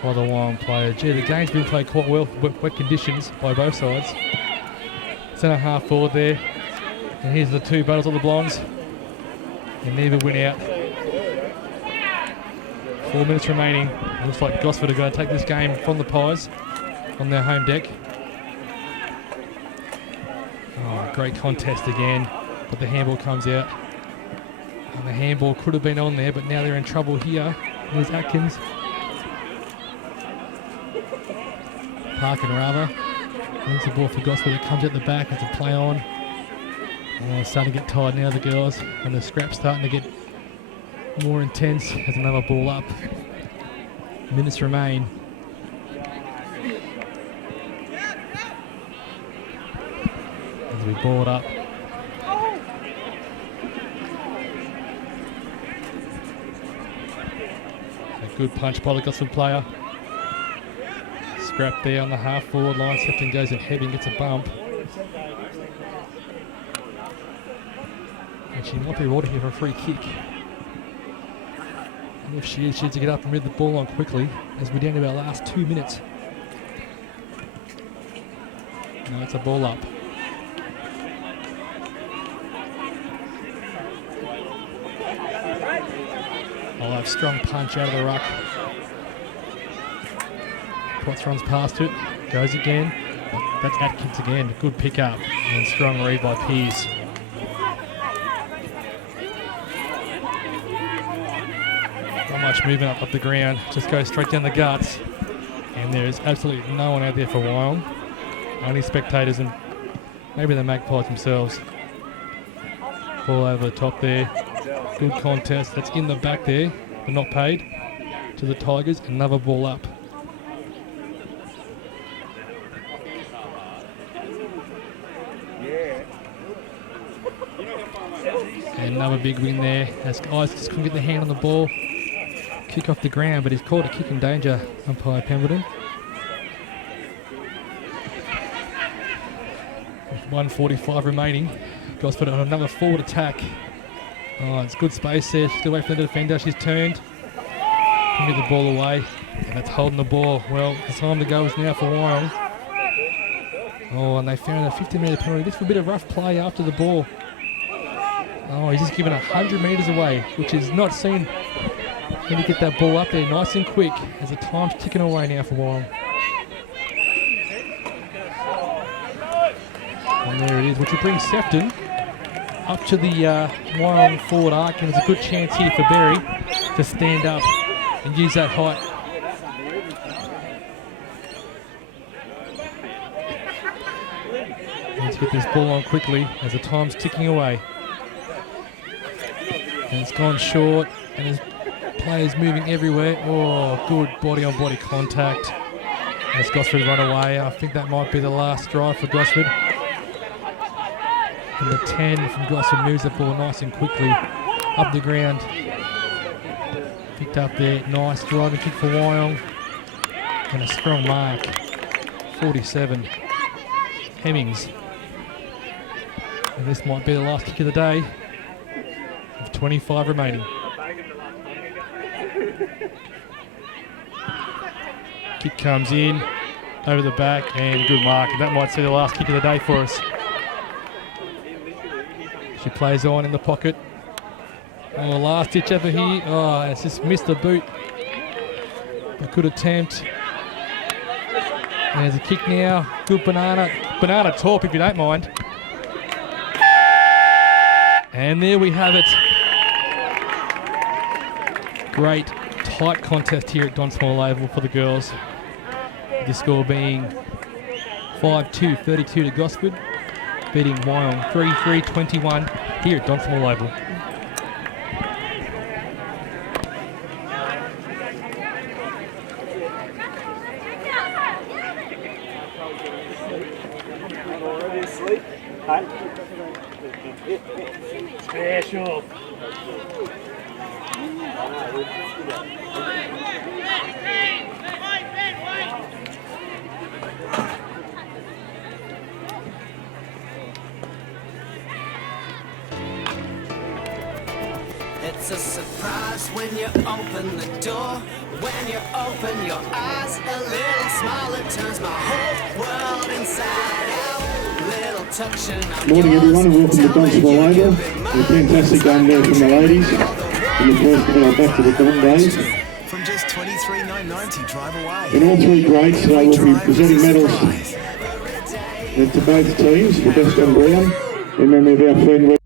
by the Wyong player. Gee, the game's been played quite well, wet conditions by both sides. Centre half forward there. And here's the two battles of the Blondes. And neither win out. 4 minutes remaining. Looks like Gosford are going to take this game from the Pies on their home deck. Oh, great contest again, but the handball comes out. And the handball could have been on there, but now they're in trouble here. There's Atkins. Parkin rather. There's the ball for Gosford. It comes out the back. It's a play on. Oh, it's starting to get tired now, the girls. And the scrap's starting to get more intense. Has another ball up. Minutes remain. As we ball it up. A good punch by the Gosford player. Scrap there on the half forward line. Sefton goes in heavy and gets a bump. And she might be rewarded here for a free kick. And if she is, she needs to get up and move the ball on quickly as we're down to our last 2 minutes. No, it's a ball up. I'll have strong punch out of the ruck. Potts runs past it, goes again. That's Atkins again, good pick up. And strong read by Pease. Not much movement up the ground, just goes straight down the guts. And there is absolutely no one out there for Wyong. Only spectators and maybe the Magpies themselves. Ball over the top there. Good contest. That's in the back there, but not paid to the Tigers. Another ball up. And another big win there. As Ives just couldn't get the hand on the ball. Kick off the ground, but he's called a kick in danger, umpire Pemberton. With 1:45 remaining. Gosford on another forward attack. Oh, it's good space there. Still away from the defender. She's turned. Can get the ball away. And that's holding the ball. Well, the time to go is now for Wyong. Oh, and they found a 50-metre penalty. This was a bit of rough play after the ball. Oh, he's just given 100 metres away, which is not seen. Can he get that ball up there nice and quick as the time's ticking away now for Wyong. And there it is, which will bring Sefton up to the Wyong forward arc, and there's a good chance here for Berry to stand up and use that height. Let's get this ball on quickly as the time's ticking away. And it's gone short, and there's players moving everywhere. Oh, good body-on-body contact as Gosford run away. I think that might be the last drive for Gosford. And the 10 from Gosford moves the ball nice and quickly up the ground. Picked up there, nice driving kick for Wyong. And a strong mark, 47. Hemmings. And this might be the last kick of the day. With 25 remaining. Kick comes in, over the back, and good mark. And that might see the last kick of the day for us. She plays on in the pocket. Oh, last ditch over here. Oh, it's just missed the boot. A good attempt. There's a kick now. Good banana top if you don't mind. And there we have it. Great tight contest here at Don Small Oval for the girls. The score being 5-2, 32 to Gosford, beating Wyong 3-3, 21 here at Don Small Oval. Special. It's a surprise when you open the door. When you open your eyes, a little smaller turns my whole world inside out. Little touch and I'm Morning yours. everyone and welcome to Don Small Oval. A fantastic game there from the ladies in the first back to the Don days. From just $23,990 drive away. And all three grades will be presenting medals to both teams for best on ground in memory of our friend